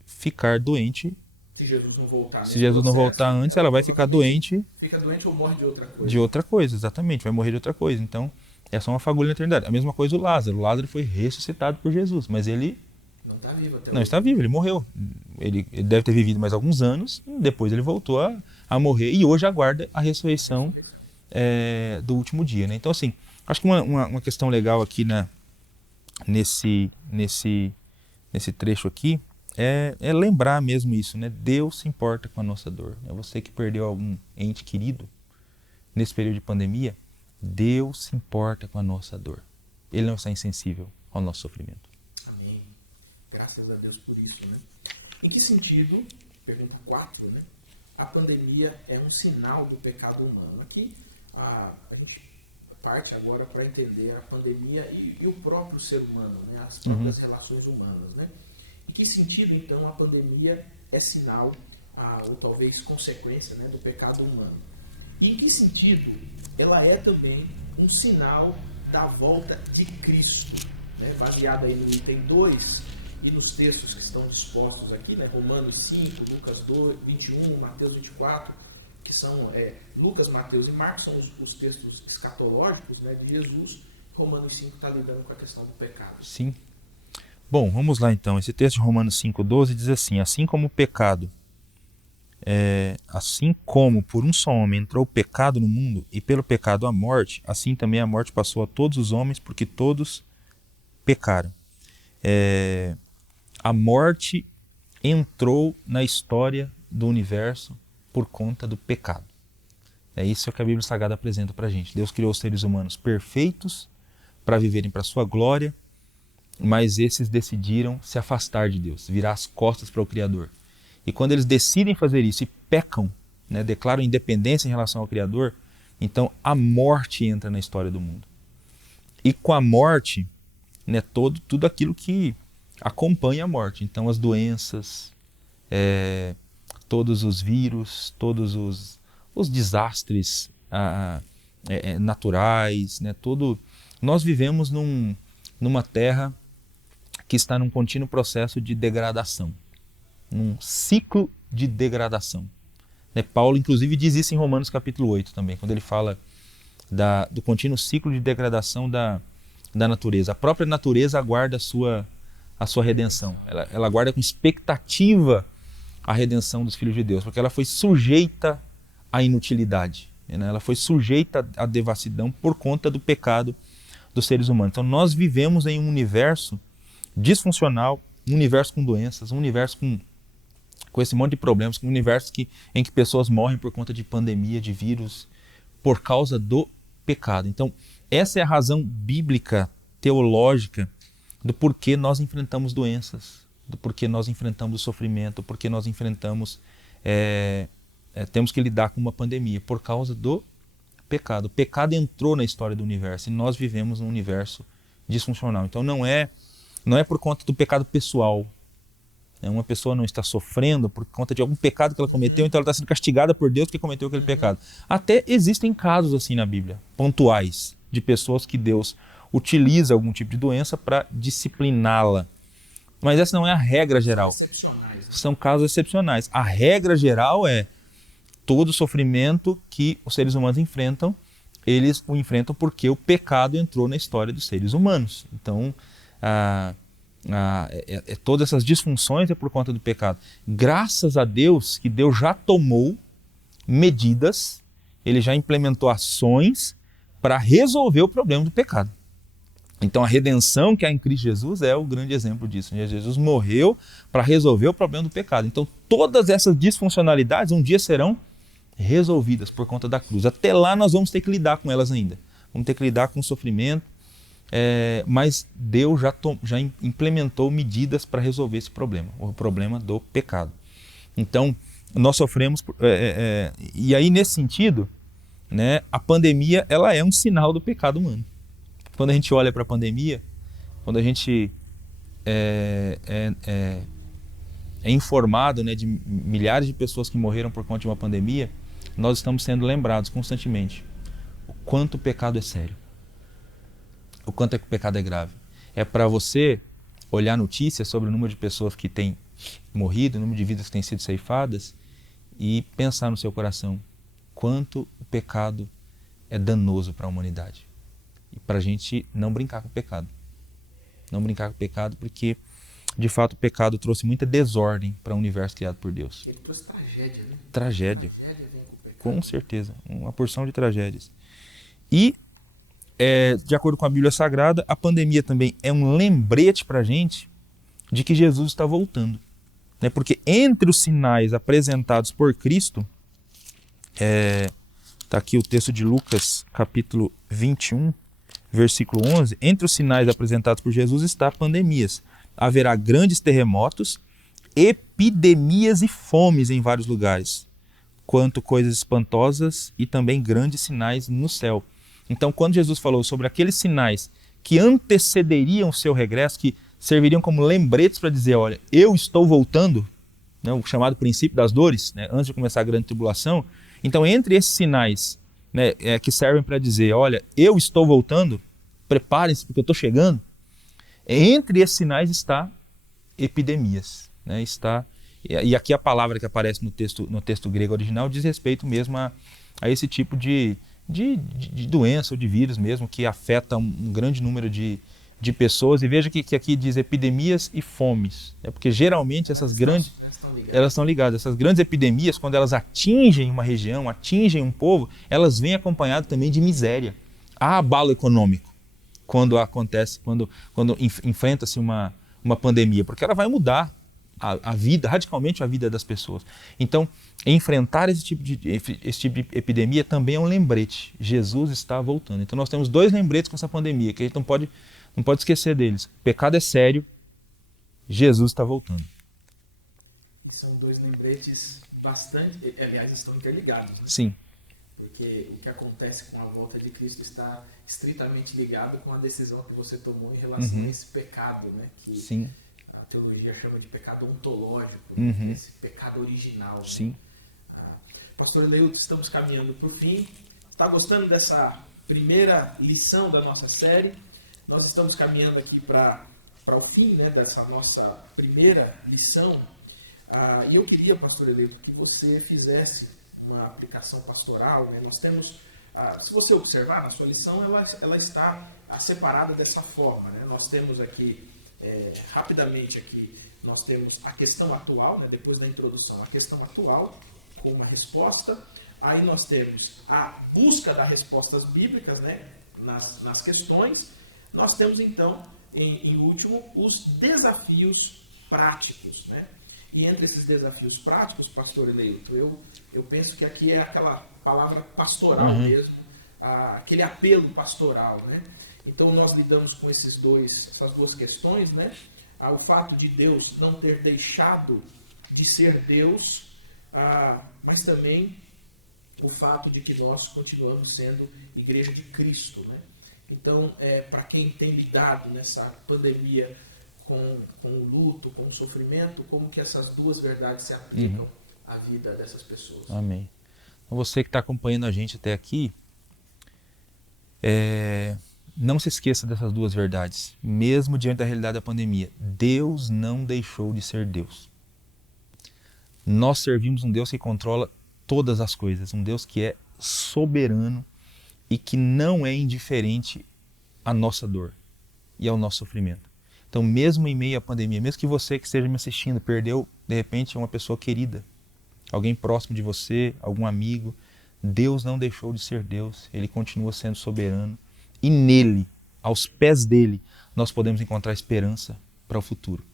ficar doente. Se Jesus não voltar nesse processo, não voltar antes, ela vai ficar doente. Fica doente ou morre de outra coisa. De outra coisa, exatamente. Vai morrer de outra coisa. Então, é só uma fagulha na eternidade. A mesma coisa o Lázaro. O Lázaro foi ressuscitado por Jesus, mas ele... não está vivo até hoje. Não está vivo, ele morreu. Ele deve ter vivido mais alguns anos, depois ele voltou a morrer e hoje aguarda a ressurreição. Do último dia. Né? Então, assim, acho que uma questão legal aqui nesse trecho aqui é lembrar mesmo isso, né? Deus se importa com a nossa dor. É você que perdeu algum ente querido nesse período de pandemia, Deus se importa com a nossa dor. Ele não está insensível ao nosso sofrimento. Amém. Graças a Deus por isso, né? Em que sentido, pergunta 4, né? A pandemia é um sinal do pecado humano. Aqui a gente parte agora para entender a pandemia e o próprio ser humano, né? As próprias relações humanas, né? Em que sentido, então, a pandemia é sinal, ou talvez consequência, né, do pecado humano? E em que sentido ela é também um sinal da volta de Cristo? né, baseada aí no item 2 e nos textos que estão dispostos aqui, né, Romanos 5, Lucas 21, Mateus 24, que são Lucas, Mateus e Marcos, são os textos escatológicos, né, de Jesus. Romanos 5 está lidando com a questão do pecado. Sim. Bom, vamos lá então. Esse texto de Romanos 5,12 diz assim: assim como o pecado, assim como por um só homem entrou o pecado no mundo, e pelo pecado a morte, assim também a morte passou a todos os homens, porque todos pecaram. A morte entrou na história do universo por conta do pecado. É isso que a Bíblia Sagrada apresenta para a gente. Deus criou os seres humanos perfeitos para viverem para a sua glória, mas esses decidiram se afastar de Deus, virar as costas para o Criador. E quando eles decidem fazer isso e pecam, né, declaram independência em relação ao Criador, então a morte entra na história do mundo. E com a morte, né, tudo aquilo que acompanha a morte. Então as doenças, todos os vírus, todos os desastres naturais, né, nós vivemos numa terra que está num contínuo processo de degradação, num ciclo de degradação. Paulo, inclusive, diz isso em Romanos capítulo 8 também, quando ele fala do contínuo ciclo de degradação da natureza. A própria natureza aguarda a sua redenção. Ela aguarda com expectativa a redenção dos filhos de Deus, porque ela foi sujeita à inutilidade, né? Ela foi sujeita à devassidão por conta do pecado dos seres humanos. Então nós vivemos em um universo disfuncional, um universo com doenças, um universo com esse monte de problemas, um universo em que pessoas morrem por conta de pandemia, de vírus, por causa do pecado. Então essa é a razão bíblica, teológica, do porquê nós enfrentamos doenças, do porquê nós enfrentamos o sofrimento, do porquê nós enfrentamos, temos que lidar com uma pandemia, por causa do pecado. O pecado entrou na história do universo e nós vivemos num universo disfuncional. Então não é por conta do pecado pessoal. Uma pessoa não está sofrendo por conta de algum pecado que ela cometeu, então ela está sendo castigada por Deus porque cometeu aquele pecado. Até existem casos assim na Bíblia, pontuais, de pessoas que Deus utiliza algum tipo de doença para discipliná-la. Mas essa não é a regra geral. São excepcionais, né? São casos excepcionais. A regra geral é todo sofrimento que os seres humanos enfrentam, eles o enfrentam porque o pecado entrou na história dos seres humanos. Então, todas essas disfunções é por conta do pecado. Graças a Deus que Deus já tomou medidas, Ele já implementou ações para resolver o problema do pecado. Então a redenção que há em Cristo Jesus é o grande exemplo disso. Jesus morreu para resolver o problema do pecado. Então todas essas disfuncionalidades um dia serão resolvidas por conta da cruz. Até lá nós vamos ter que lidar com elas ainda. Vamos ter que lidar com o sofrimento, mas Deus já implementou medidas para resolver esse problema, o problema do pecado. Então nós sofremos, e aí nesse sentido, né, a pandemia ela é um sinal do pecado humano. Quando a gente olha para a pandemia, quando a gente é informado, né, de milhares de pessoas que morreram por conta de uma pandemia, nós estamos sendo lembrados constantemente o quanto o pecado é sério, o quanto o pecado é grave. É para você olhar notícias sobre o número de pessoas que têm morrido, o número de vidas que têm sido ceifadas e pensar no seu coração quanto o pecado é danoso para a humanidade. E para a gente não brincar com o pecado. Não brincar com o pecado porque, de fato, o pecado trouxe muita desordem para o universo criado por Deus. E ele trouxe tragédia, né? Tragédia. A tragédia vem com o pecado. Com certeza. Uma porção de tragédias. E, de acordo com a Bíblia Sagrada, a pandemia também é um lembrete para a gente de que Jesus está voltando. Né? Porque entre os sinais apresentados por Cristo, está aqui o texto de Lucas, capítulo 21, versículo 11, entre os sinais apresentados por Jesus está pandemias. Haverá grandes terremotos, epidemias e fomes em vários lugares, quanto coisas espantosas e também grandes sinais no céu. Então, quando Jesus falou sobre aqueles sinais que antecederiam o seu regresso, que serviriam como lembretes para dizer, olha, eu estou voltando, né, o chamado princípio das dores, né, antes de começar a grande tribulação. Então, entre esses sinais, né, que servem para dizer, olha, eu estou voltando, preparem-se porque eu estou chegando, Entre esses sinais está epidemias, né? E aqui a palavra que aparece no texto grego original diz respeito mesmo a esse tipo de doença ou de vírus mesmo que afeta um grande número de pessoas. E veja que aqui diz epidemias e fomes, porque geralmente elas estão ligadas. Essas grandes epidemias, quando elas atingem uma região, atingem um povo, elas vêm acompanhadas também de miséria. Há abalo econômico quando enfrenta-se uma pandemia, porque ela vai mudar a vida, radicalmente a vida das pessoas. Então, enfrentar esse tipo de epidemia também é um lembrete. Jesus está voltando. Então, nós temos 2 lembretes com essa pandemia, que a gente não pode esquecer deles. O pecado é sério, Jesus está voltando. E são 2 lembretes bastante, aliás, estão interligados, né? Sim. Porque o que acontece com a volta de Cristo está estritamente ligado com a decisão que você tomou em relação a esse pecado, né? Que Sim. A teologia chama de pecado ontológico, né? Que é esse pecado original, né? Sim. Pastor Eleilton, estamos caminhando para o fim. Está gostando dessa primeira lição da nossa série? Nós estamos caminhando aqui para o fim, né, dessa nossa primeira lição. E eu queria, pastor Eleilton, que você fizesse uma aplicação pastoral, né? Nós temos, se você observar na sua lição, ela está separada dessa forma, né? Nós temos aqui, rapidamente aqui, nós temos a questão atual, né? Depois da introdução, a questão atual com uma resposta. Aí nós temos a busca das respostas bíblicas, né? nas questões. Nós temos, então, em último, os desafios práticos, né? E entre esses desafios práticos, pastor Eleilton, eu penso que aqui é aquela palavra pastoral mesmo, aquele apelo pastoral, né? Então nós lidamos com essas 2 questões, né? O fato de Deus não ter deixado de ser Deus, mas também o fato de que nós continuamos sendo igreja de Cristo, né? Então, para quem tem lidado nessa pandemia com o luto, com o sofrimento, como que essas 2 verdades se aplicam à vida dessas pessoas? Amém. Então, você que está acompanhando a gente até aqui, não se esqueça dessas 2 verdades. Mesmo diante da realidade da pandemia, Deus não deixou de ser Deus. Nós servimos um Deus que controla todas as coisas, um Deus que é soberano e que não é indiferente à nossa dor e ao nosso sofrimento. Então, mesmo em meio à pandemia, mesmo que você que esteja me assistindo perdeu, de repente, uma pessoa querida, alguém próximo de você, algum amigo, Deus não deixou de ser Deus, Ele continua sendo soberano. E nele, aos pés dele, nós podemos encontrar esperança para o futuro.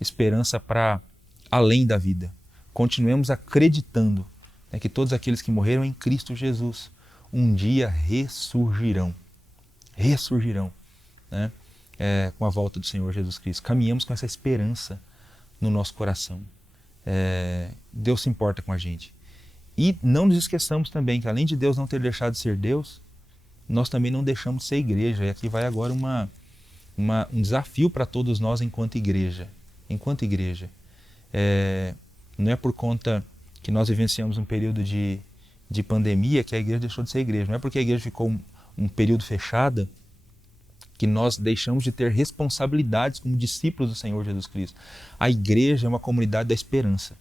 Esperança para além da vida. Continuemos acreditando, né, que todos aqueles que morreram em Cristo Jesus um dia ressurgirão. Ressurgirão, né? Com a volta do Senhor Jesus Cristo. Caminhamos com essa esperança no nosso coração. Deus se importa com a gente. E não nos esqueçamos também que, além de Deus não ter deixado de ser Deus, nós também não deixamos de ser igreja. E aqui vai agora um desafio para todos nós enquanto igreja. Enquanto igreja. Não é por conta que nós vivenciamos um período de pandemia que a igreja deixou de ser igreja. Não é porque a igreja ficou um período fechada que nós deixamos de ter responsabilidades como discípulos do Senhor Jesus Cristo. A igreja é uma comunidade da esperança.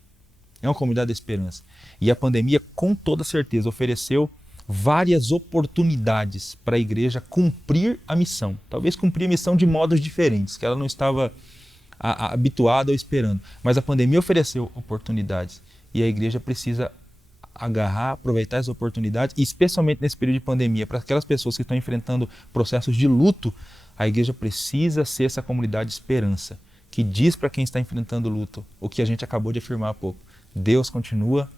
É uma comunidade da esperança. E a pandemia, com toda certeza, ofereceu várias oportunidades para a igreja cumprir a missão. Talvez cumprir a missão de modos diferentes, que ela não estava habituada ou esperando. Mas a pandemia ofereceu oportunidades. E a igreja precisa agarrar, aproveitar as oportunidades, e especialmente nesse período de pandemia, para aquelas pessoas que estão enfrentando processos de luto, a igreja precisa ser essa comunidade de esperança, que diz para quem está enfrentando luto o que a gente acabou de afirmar há pouco. Deus continua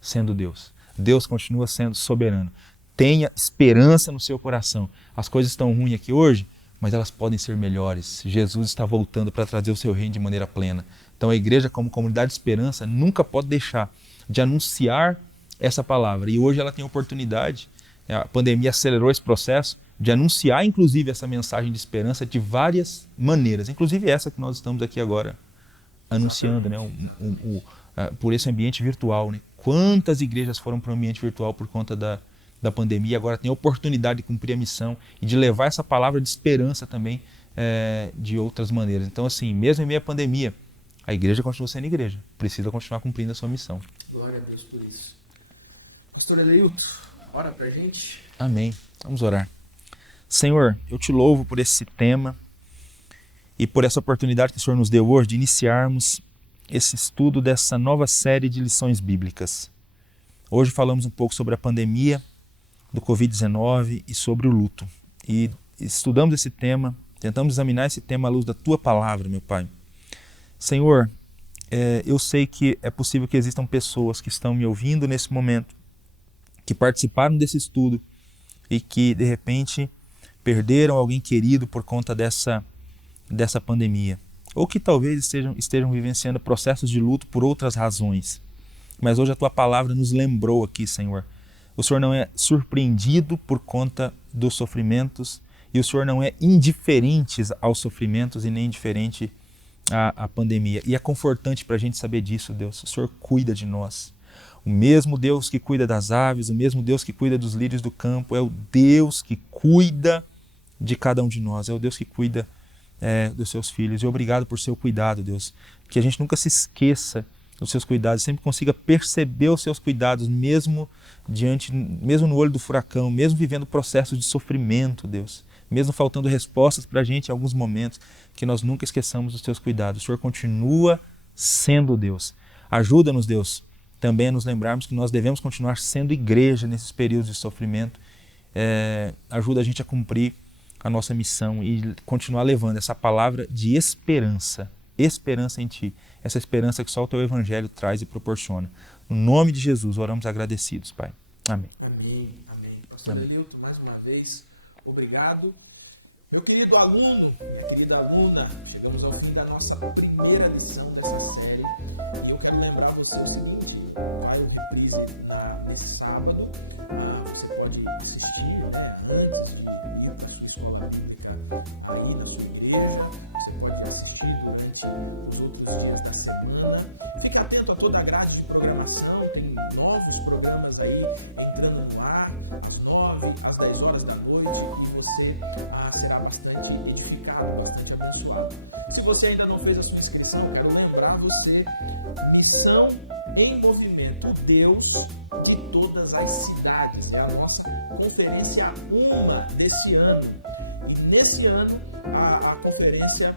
sendo Deus. Deus continua sendo soberano. Tenha esperança no seu coração. As coisas estão ruins aqui hoje, mas elas podem ser melhores. Jesus está voltando para trazer o seu reino de maneira plena. Então a igreja, como comunidade de esperança, nunca pode deixar de anunciar essa palavra. E hoje ela tem a oportunidade, a pandemia acelerou esse processo, de anunciar inclusive essa mensagem de esperança de várias maneiras, inclusive essa que nós estamos aqui agora anunciando, né? Por esse ambiente virtual, né? Quantas igrejas foram para o ambiente virtual por conta da pandemia, agora tem a oportunidade de cumprir a missão e de levar essa palavra de esperança também de outras maneiras. Então, assim, mesmo em meio à pandemia, a igreja continua sendo igreja, precisa continuar cumprindo a sua missão. Glória a Deus por isso. Pastor Eleilton, ora pra gente. Amém. Vamos orar. Senhor, eu te louvo por esse tema e por essa oportunidade que o Senhor nos deu hoje de iniciarmos esse estudo dessa nova série de lições bíblicas. Hoje falamos um pouco sobre a pandemia do Covid-19 e sobre o luto. E estudamos esse tema, tentamos examinar esse tema à luz da Tua Palavra, meu Pai. Senhor, eu sei que é possível que existam pessoas que estão me ouvindo nesse momento, que participaram desse estudo e que, de repente, perderam alguém querido por conta dessa pandemia. Ou que talvez estejam vivenciando processos de luto por outras razões. Mas hoje a Tua Palavra nos lembrou aqui, Senhor. O Senhor não é surpreendido por conta dos sofrimentos e o Senhor não é indiferente aos sofrimentos e nem indiferente à pandemia. E é confortante para a gente saber disso, Deus. O Senhor cuida de nós. O mesmo Deus que cuida das aves, o mesmo Deus que cuida dos lírios do campo, é o Deus que cuida de cada um de nós. É o Deus que cuida dos seus filhos. E obrigado por seu cuidado, Deus. Que a gente nunca se esqueça dos seus cuidados, sempre consiga perceber os seus cuidados, mesmo no olho do furacão, mesmo vivendo processos de sofrimento, Deus. Mesmo faltando respostas para a gente em alguns momentos, que nós nunca esqueçamos dos teus cuidados. O Senhor continua sendo Deus. Ajuda-nos, Deus, também a nos lembrarmos que nós devemos continuar sendo igreja nesses períodos de sofrimento. Ajuda a gente a cumprir a nossa missão e continuar levando essa palavra de esperança em Ti, essa esperança que só o Teu Evangelho traz e proporciona. No nome de Jesus, oramos agradecidos, Pai. Amém. Amém, amém. Pastor Eleilton, mais uma vez, obrigado. Meu querido aluno, minha querida aluna, chegamos ao fim da nossa primeira lição dessa série e eu quero lembrar você o seguinte, vai o reprise nesse sábado, você pode assistir, antes de ir para a sua escola bíblica aí na sua igreja, você pode assistir durante os outros dias da semana. Fique atento a toda a grade de programação, tem novos programas aí entrando no ar, às 9, às 10 horas da noite e você será bastante edificado, bastante abençoado. Se você ainda não fez a sua inscrição, quero lembrar você, Missão em Movimento, o Deus de todas as cidades. É a nossa conferência UMA desse ano. E nesse ano, a conferência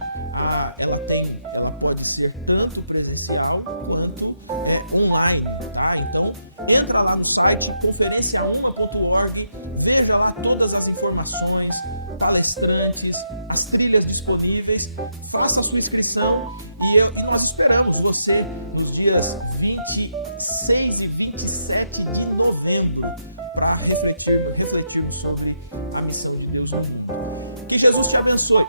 ela pode ser tanto presencial quanto online, tá? Então, entra lá no site conferenciauma.org, veja lá todas as informações, palestrantes, as trilhas disponíveis, faça a sua inscrição e nós esperamos você nos dias 26 e 27 de novembro para refletirmos sobre a missão de Deus no mundo. Que Jesus te abençoe.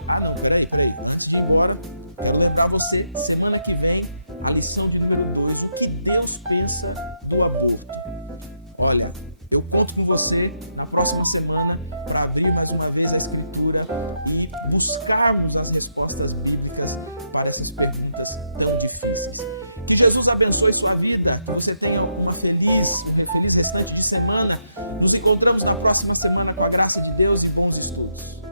Peraí. Antes de ir embora, quero lembrar você, semana que vem, a lição de número 2, o que Deus pensa do aborto. Olha, eu conto com você na próxima semana para abrir mais uma vez a Escritura e buscarmos as respostas bíblicas para essas perguntas tão difíceis. Que Jesus abençoe sua vida, que você tenha um feliz restante de semana. Nos encontramos na próxima semana com a graça de Deus e bons estudos.